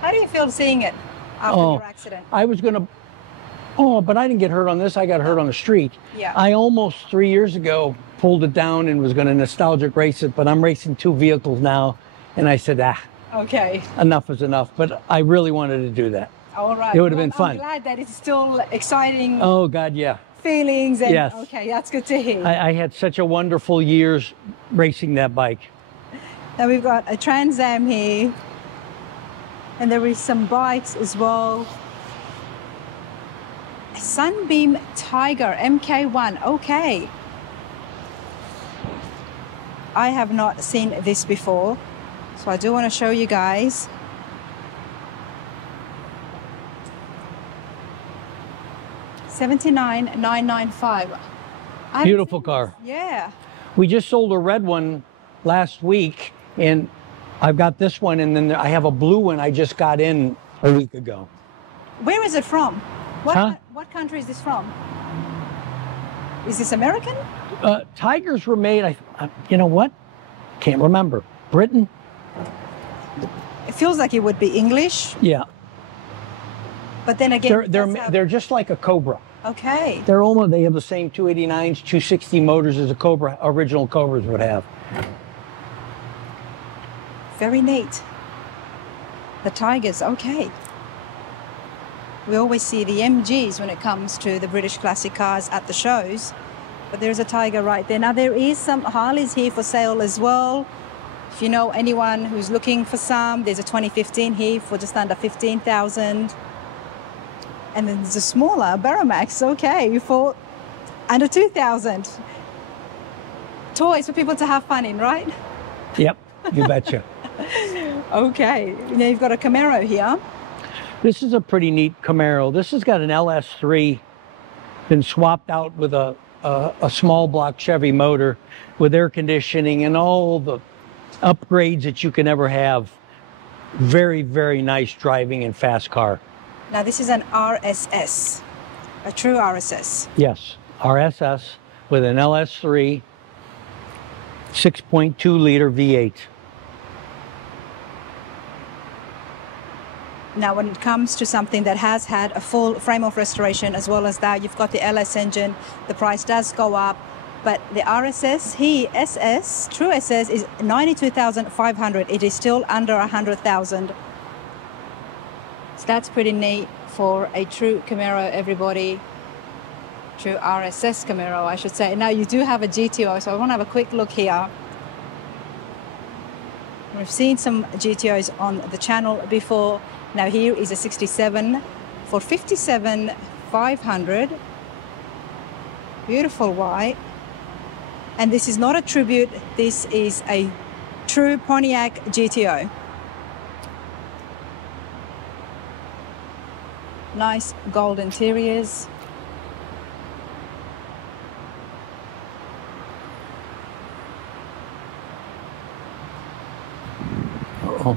How do you feel seeing it after your accident? I was going to, but I didn't get hurt on this. I got hurt on the street. Yeah. I almost 3 years ago pulled it down and was going to nostalgic race it, but I'm racing 2 vehicles now. And I said, Okay. enough is enough. But I really wanted to do that. All right. It would have Well, been fun. I'm glad that it's still exciting Oh, God, yeah. feelings. And, Yes. Okay, that's good to hear. I had such a wonderful years racing that bike. Now we've got a Trans Am here. And there is some bikes as well. A Sunbeam Tiger MK1. Okay. I have not seen this before. So I do want to show you guys. $79,995. Beautiful car. Yeah. We just sold a red one last week, and I've got this one, and then I have a blue one I just got in a week ago. Where is it from? Huh? What country is this from? Is this American? Tigers were made, you know what? Can't remember. Britain? It feels like it would be English, Yeah. but then again, it does have- they're just like a Cobra. okay. They have the same 289s, 260 motors as a Cobra, original Cobras would have. Very neat. The Tigers, okay. We always see the MGs when it comes to the British classic cars at the shows, but there's a Tiger right there. Now there is some Harleys here for sale as well. If you know anyone who's looking for some, there's a 2015 here for just under 15,000. And then there's a smaller Baramax, okay, for under 2,000. Toys for people to have fun in, right? Yep, you betcha. Okay, now you've got a Camaro here. This is a pretty neat Camaro. This has got an LS3, been swapped out with a small block Chevy motor with air conditioning and all the upgrades that you can ever have. Very, very nice driving and fast car. Now this is an RSS, a true RSS. Yes, RSS with an LS3, 6.2 liter V8. Now when it comes to something that has had a full frame of restoration as well as that, you've got the LS engine, the price does go up, but the RSS, SS, true SS is 92,500. It is still under 100,000. So that's pretty neat for a true Camaro, everybody. True RSS Camaro, I should say. Now you do have a GTO, so I want to have a quick look here. We've seen some GTOs on the channel before. Now here is a 67 for 57,500. Beautiful white. And this is not a tribute, this is a true Pontiac GTO. Nice gold interiors. Uh-oh.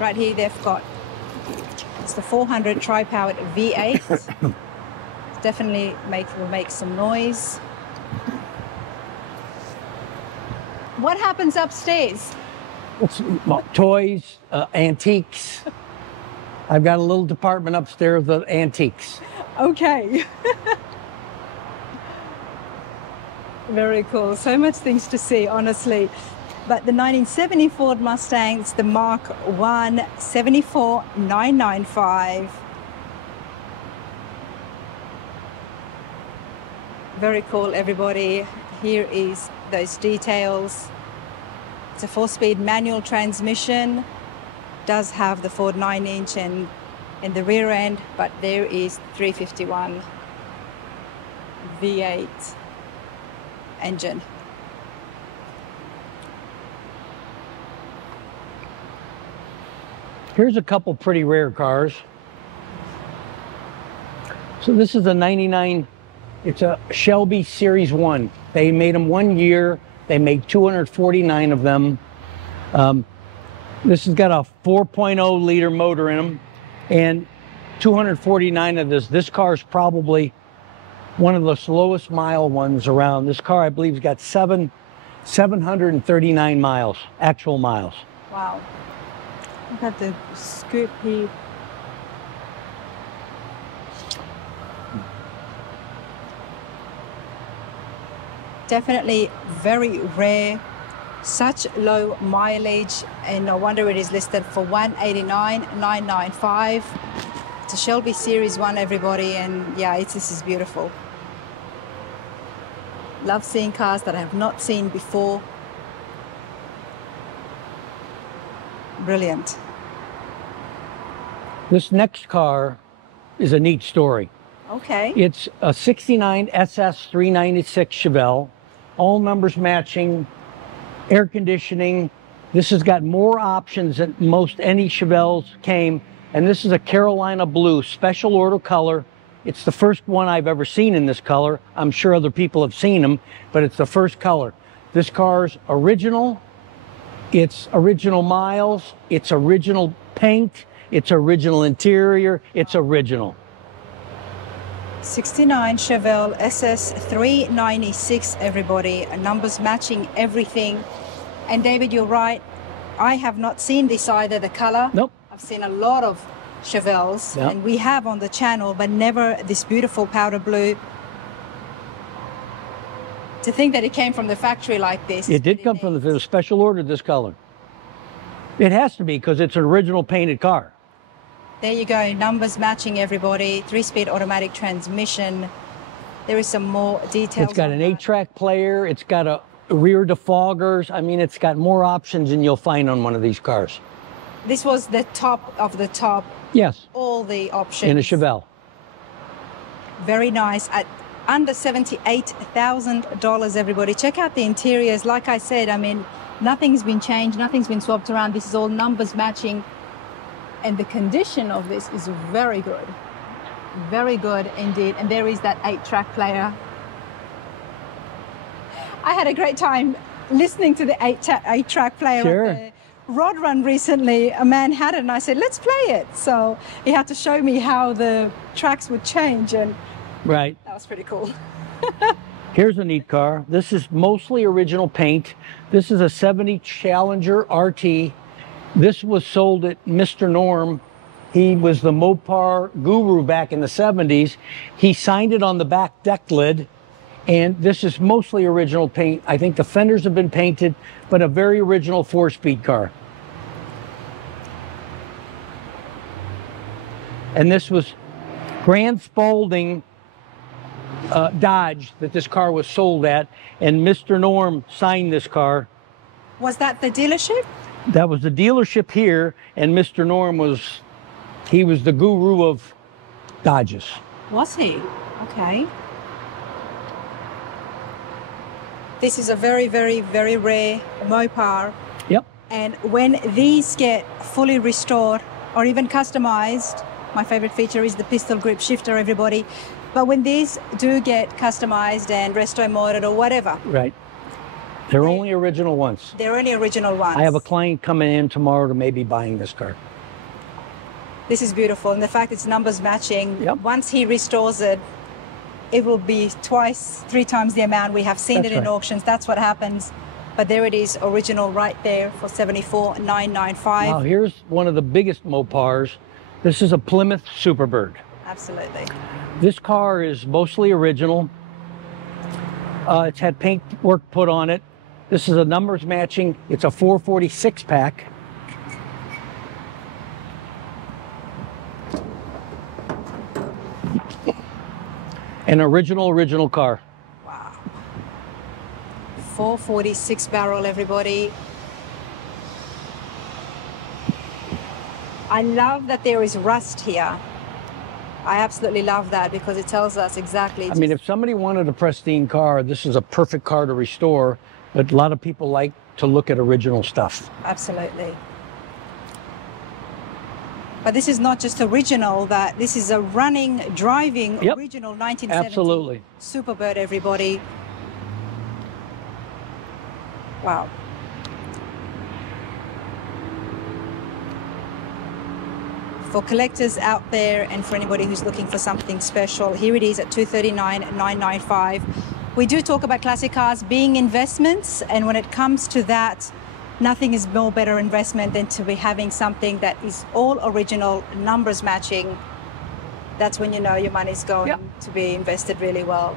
Right here they've got, it's the 400 tri-powered V8. Definitely will make some noise. What happens upstairs? Toys, antiques. I've got a little department upstairs of antiques. Okay. Very cool. So much things to see, honestly. But the 1970 Ford Mustang, it's the Mark 1 74,995. Very cool, everybody. Here is those details. It's a 4-speed manual transmission. Does have the Ford 9-inch and in the rear end, but there is 351 V8 engine. Here's a couple pretty rare cars. So this is a 99, it's a Shelby Series 1. They made them 1 year. They made 249 of them. This has got a 4.0 liter motor in them and 249 of this. This car is probably one of the slowest mile ones around. This car, I believe, has got 739 miles, actual miles. Wow. Look at the scoop here. Definitely very rare, such low mileage, and no wonder it is listed for $189,995. It's a Shelby Series 1, everybody, and yeah, this is beautiful. Love seeing cars that I have not seen before. Brilliant. This next car is a neat story. Okay. It's a 69 SS 396 Chevelle, all numbers matching, air conditioning. This has got more options than most any Chevelles came, and this is a Carolina blue, special order color. It's the first one I've ever seen in this color. I'm sure other people have seen them, but it's the first color. This car's original. It's original miles. It's original paint. It's original interior. It's original. 69 Chevelle SS 396, everybody. Numbers matching everything. And David, you're right. I have not seen this either, the color. Nope. I've seen a lot of Chevelles, Yep. and we have on the channel, but never this beautiful powder blue. To think that it came from the factory like this. It did come from the special order, this color. It has to be because it's an original painted car. There you go, numbers matching, everybody. 3-speed automatic transmission. There is some more details. It's got on an that. 8-track player. It's got a rear defoggers. I mean, it's got more options than you'll find on one of these cars. This was the top of the top. Yes, All the options. in a Chevelle. Very nice. At under $78,000, everybody. Check out the interiors. Like I said, I mean, nothing's been changed. Nothing's been swapped around. This is all numbers matching. And the condition of this is very good. Very good indeed. And there is that 8-track player. I had a great time listening to the 8-track player Sure. at the Rod Run recently. A man had it and I said, let's play it. So he had to show me how the tracks would change, and Right. that was pretty cool. Here's a neat car. This is mostly original paint. This is a 70 Challenger RT. This was sold at Mr. Norm. He was the Mopar guru back in the 70s. He signed it on the back deck lid, and this is mostly original paint. I think the fenders have been painted, but a very original 4-speed car. And this was Grand Spalding Dodge that this car was sold at, and Mr. Norm signed this car. Was that the dealership? That was the dealership here, and Mr. Norm he was the guru of Dodges. Was he? Okay. This is a very, very, very rare Mopar. Yep. And when these get fully restored or even customized, my favorite feature is the pistol grip shifter, everybody. But when these do get customized and resto modded or whatever, Right. They're only original ones. they're only original ones. I have a client coming in tomorrow to maybe buying this car. This is beautiful. And the fact it's numbers matching, Yep. once he restores it, it will be 2x, 3 times the amount. We have seen That's it in right. auctions. That's what happens. But there it is, original right there for $74,995. Now here's one of the biggest Mopars. This is a Plymouth Superbird. Absolutely. This car is mostly original. It's had paint work put on it. This is a numbers matching. It's a 446 pack. An original car. Wow. 446 barrel, everybody. I love that there is rust here. I absolutely love that because it tells us exactly. I mean, if somebody wanted a pristine car, this is a perfect car to restore, but a lot of people like to look at original stuff. Absolutely. But this is not just original, that this is a running, driving, Yep. original 1970 Absolutely. Superbird, everybody. Wow. For collectors out there and for anybody who's looking for something special, here it is at $239,995. We do talk about classic cars being investments, and when it comes to that, nothing is more better investment than to be having something that is all original, numbers matching. That's when you know your money's going Yep. to be invested really well.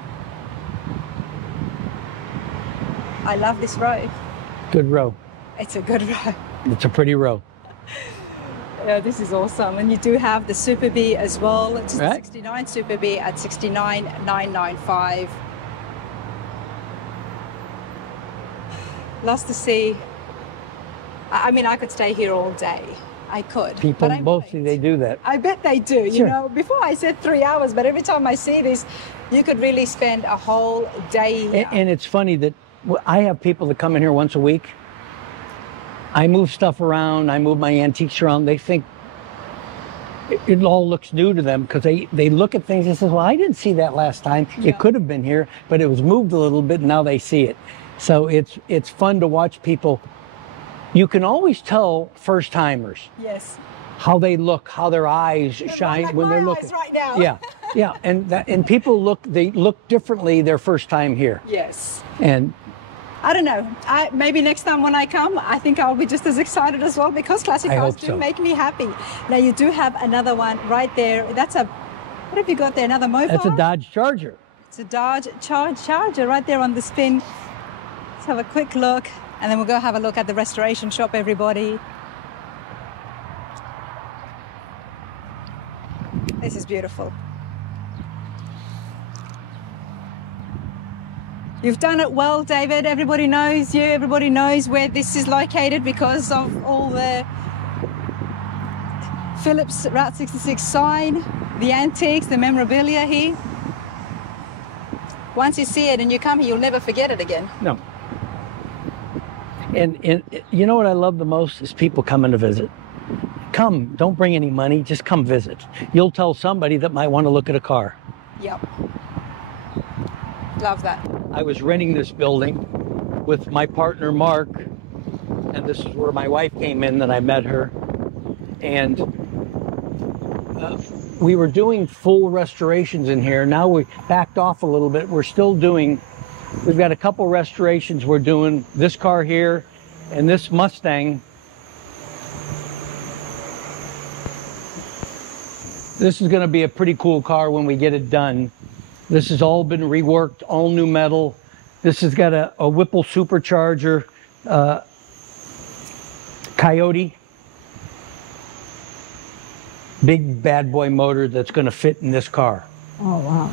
I love this row. Good row. It's a good row. It's a pretty row. Yeah, this is awesome. And you do have the Super B as well. It's the Right. 69 Super B at $69,995. Lots to see. I mean, I could stay here all day. I could. People, but I mostly won't. they do that. I bet they do. You Sure. know, before I said 3 hours, but every time I see this, you could really spend a whole day here. And it's funny that I have people that come in here once a week. I move stuff around, I move my antiques around. They think it all looks new to them because they look at things and say, well, I didn't see that last time. Yeah. It could have been here, but it was moved a little bit and now they see it. So it's fun to watch people. You can always tell first timers Yes. how they look, how their eyes shine like when my they're eyes looking. right now. Yeah, yeah, and people they look differently their first time here. Yes. And I don't know. Maybe next time when I come, I think I'll be just as excited as well because classic I cars hope do so. make me happy. Now you do have another one right there. That's a, what have you got there? Another Mopar? that's a Dodge Charger. It's a Dodge Charger right there on the spin. Let's have a quick look and then we'll go have a look at the restoration shop, everybody. This is beautiful. You've done it well, David. Everybody knows you. Everybody knows where this is located because of all the Phillips Route 66 sign, the antiques, the memorabilia here. Once you see it and you come here, you'll never forget it again. No. And you know what I love the most is people coming to visit. Come, don't bring any money, just come visit. You'll tell somebody that might want to look at a car. Yep. Love that. I was renting this building with my partner Mark, and this is where my wife came in that I met her. And we were doing full restorations in here. Now we backed off a little bit. We're still doing, we've got a couple restorations we're doing. This car here and this Mustang. This is going to be a pretty cool car when we get it done. This has all been reworked, all new metal. This has got a Whipple supercharger, Coyote. Big bad boy motor that's going to fit in this car. Oh, wow.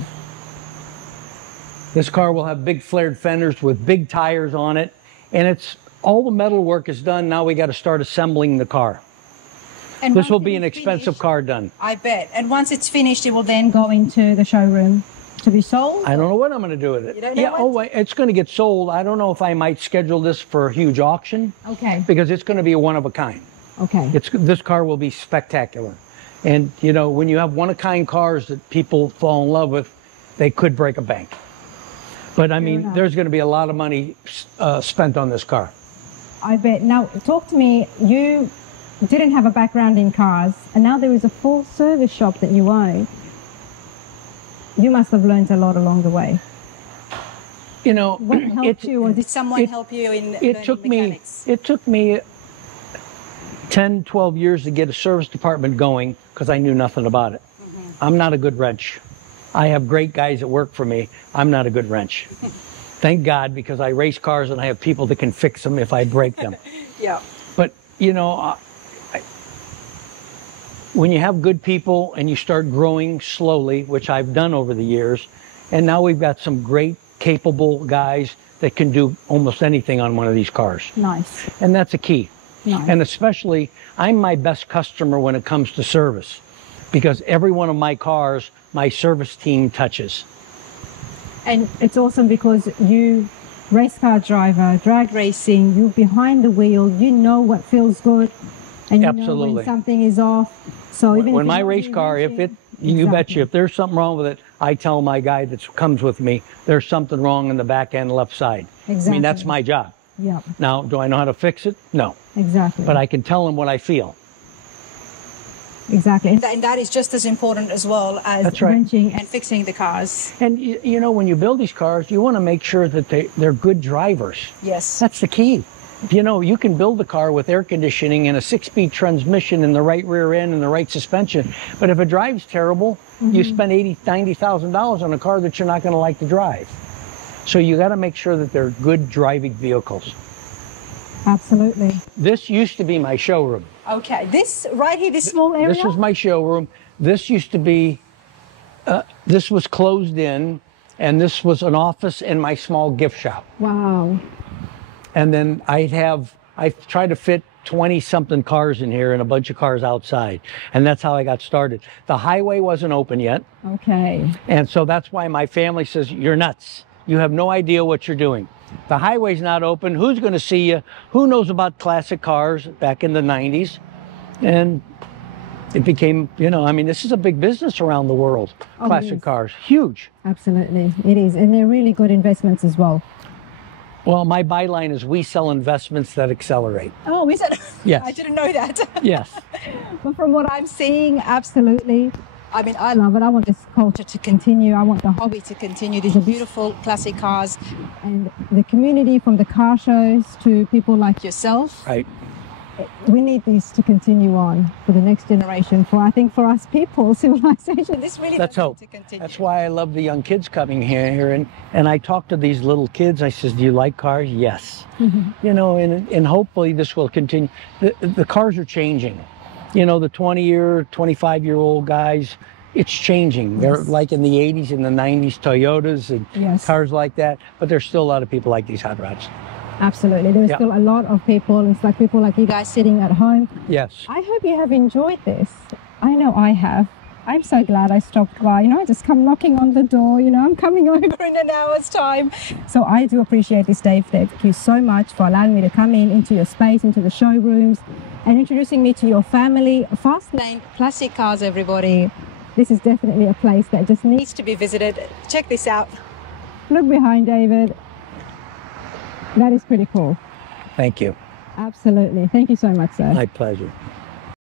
This car will have big flared fenders with big tires on it. And it's all the metal work is done. Now we got to start assembling the car. And This once will it be an is expensive finished- car done. I bet. And once it's finished, it will then go into the showroom to be sold? I don't know what I'm going to do with it. You don't know Yeah, what? oh, wait, it's going to get sold. I don't know if I might schedule this for a huge auction Okay. because it's going to be a one of a kind. Okay. This car will be spectacular. And you know, when you have one of a kind cars that people fall in love with, they could break a bank. But I mean, enough. there's going to be a lot of money spent on this car. I bet. Now, talk to me. You didn't have a background in cars, and now there is a full service shop that you own. You must have learned a lot along the way. You know, What helped you? Or Did someone help you in learning mechanics? It took me 10, 12 years to get a service department going because I knew nothing about it. I'm not a good wrench. I have great guys that work for me. I'm not a good wrench. Thank God, because I race cars and I have people that can fix them if I break them. Yeah. But, you know, when you have good people and you start growing slowly, which I've done over the years, and now we've got some great, capable guys that can do almost anything on one of these cars. Nice. And that's a key. Nice. And especially, I'm my best customer when it comes to service, because every one of my cars, my service team touches. And it's awesome because you, race car driver, drag racing, you're behind the wheel, you know what feels good, and you know Absolutely. when something is off. So even When if my you're not race car, if it, you Exactly. bet you, if there's something wrong with it, I tell my guy that comes with me, there's something wrong in the back end left side. I mean, that's Exactly. my job. Yeah, Now, do I know how to fix it? No. exactly. But I can tell him what I feel. Exactly. And that is just as important as well as That's right. Wrenching and fixing the cars. And you know, when you build these cars, you want to make sure that they're good drivers. Yes. That's the key. You know, you can build a car with air conditioning and a 6-speed transmission and the right rear end and the right suspension. But if it drives terrible, you spend $80,000, $90,000 on a car that you're not going to like to drive. So you got to make sure that they're good driving vehicles. Absolutely. This used to be my showroom. Okay. This right here, this small area. This was my showroom. This used to be, this was closed in, and this was an office and my small gift shop. Wow. And then I tried to fit 20-something cars in here and a bunch of cars outside. And that's how I got started. The highway wasn't open yet. Okay. And so that's why my family says, you're nuts. You have no idea what you're doing. The highway's not open. Who's going to see you? Who knows about classic cars back in the 90s? And it became, you know, I mean, this is a big business around the world. Oh, it Classic is. cars, huge. Absolutely. It is. And they're really good investments as well. Well, my byline is we sell investments that accelerate. Oh, is it? Yes. I didn't know that. Yes. But from what I'm seeing, absolutely. I mean, I love it. I want this culture to continue. I want the hobby Hobby to continue these beautiful classic cars. and the community, from the car shows to people like Yourself. Right. we need these to continue on for the next generation. For I think for us people, civilization. This really Let's does hope. need to continue. That's why I love the young kids coming here. And I talk to these little kids. I says, do you like cars? Yes. You know, and hopefully this will continue. The cars are changing. You know, the 20-year, 25-year-old guys, it's changing. They're like in the 80s and the 90s, Toyotas and Yes. cars like that. But there's still a lot of people like these hot rods. Absolutely. There's Yeah. still a lot of people. It's like people like you guys sitting at home. Yes. I hope you have enjoyed this. I know I have. I'm so glad I stopped by. You know, I just come knocking on the door. You know, I'm coming over in an hour's time. So I do appreciate this, Dave. Thank you so much for allowing me to come into your space, into the showrooms, and introducing me to your family. Fastlane Classic Cars, everybody. This is definitely a place that just needs. Needs to be visited. Check this out. Look behind, David. That is pretty cool. Thank you. Absolutely. Thank you so much, sir. My pleasure.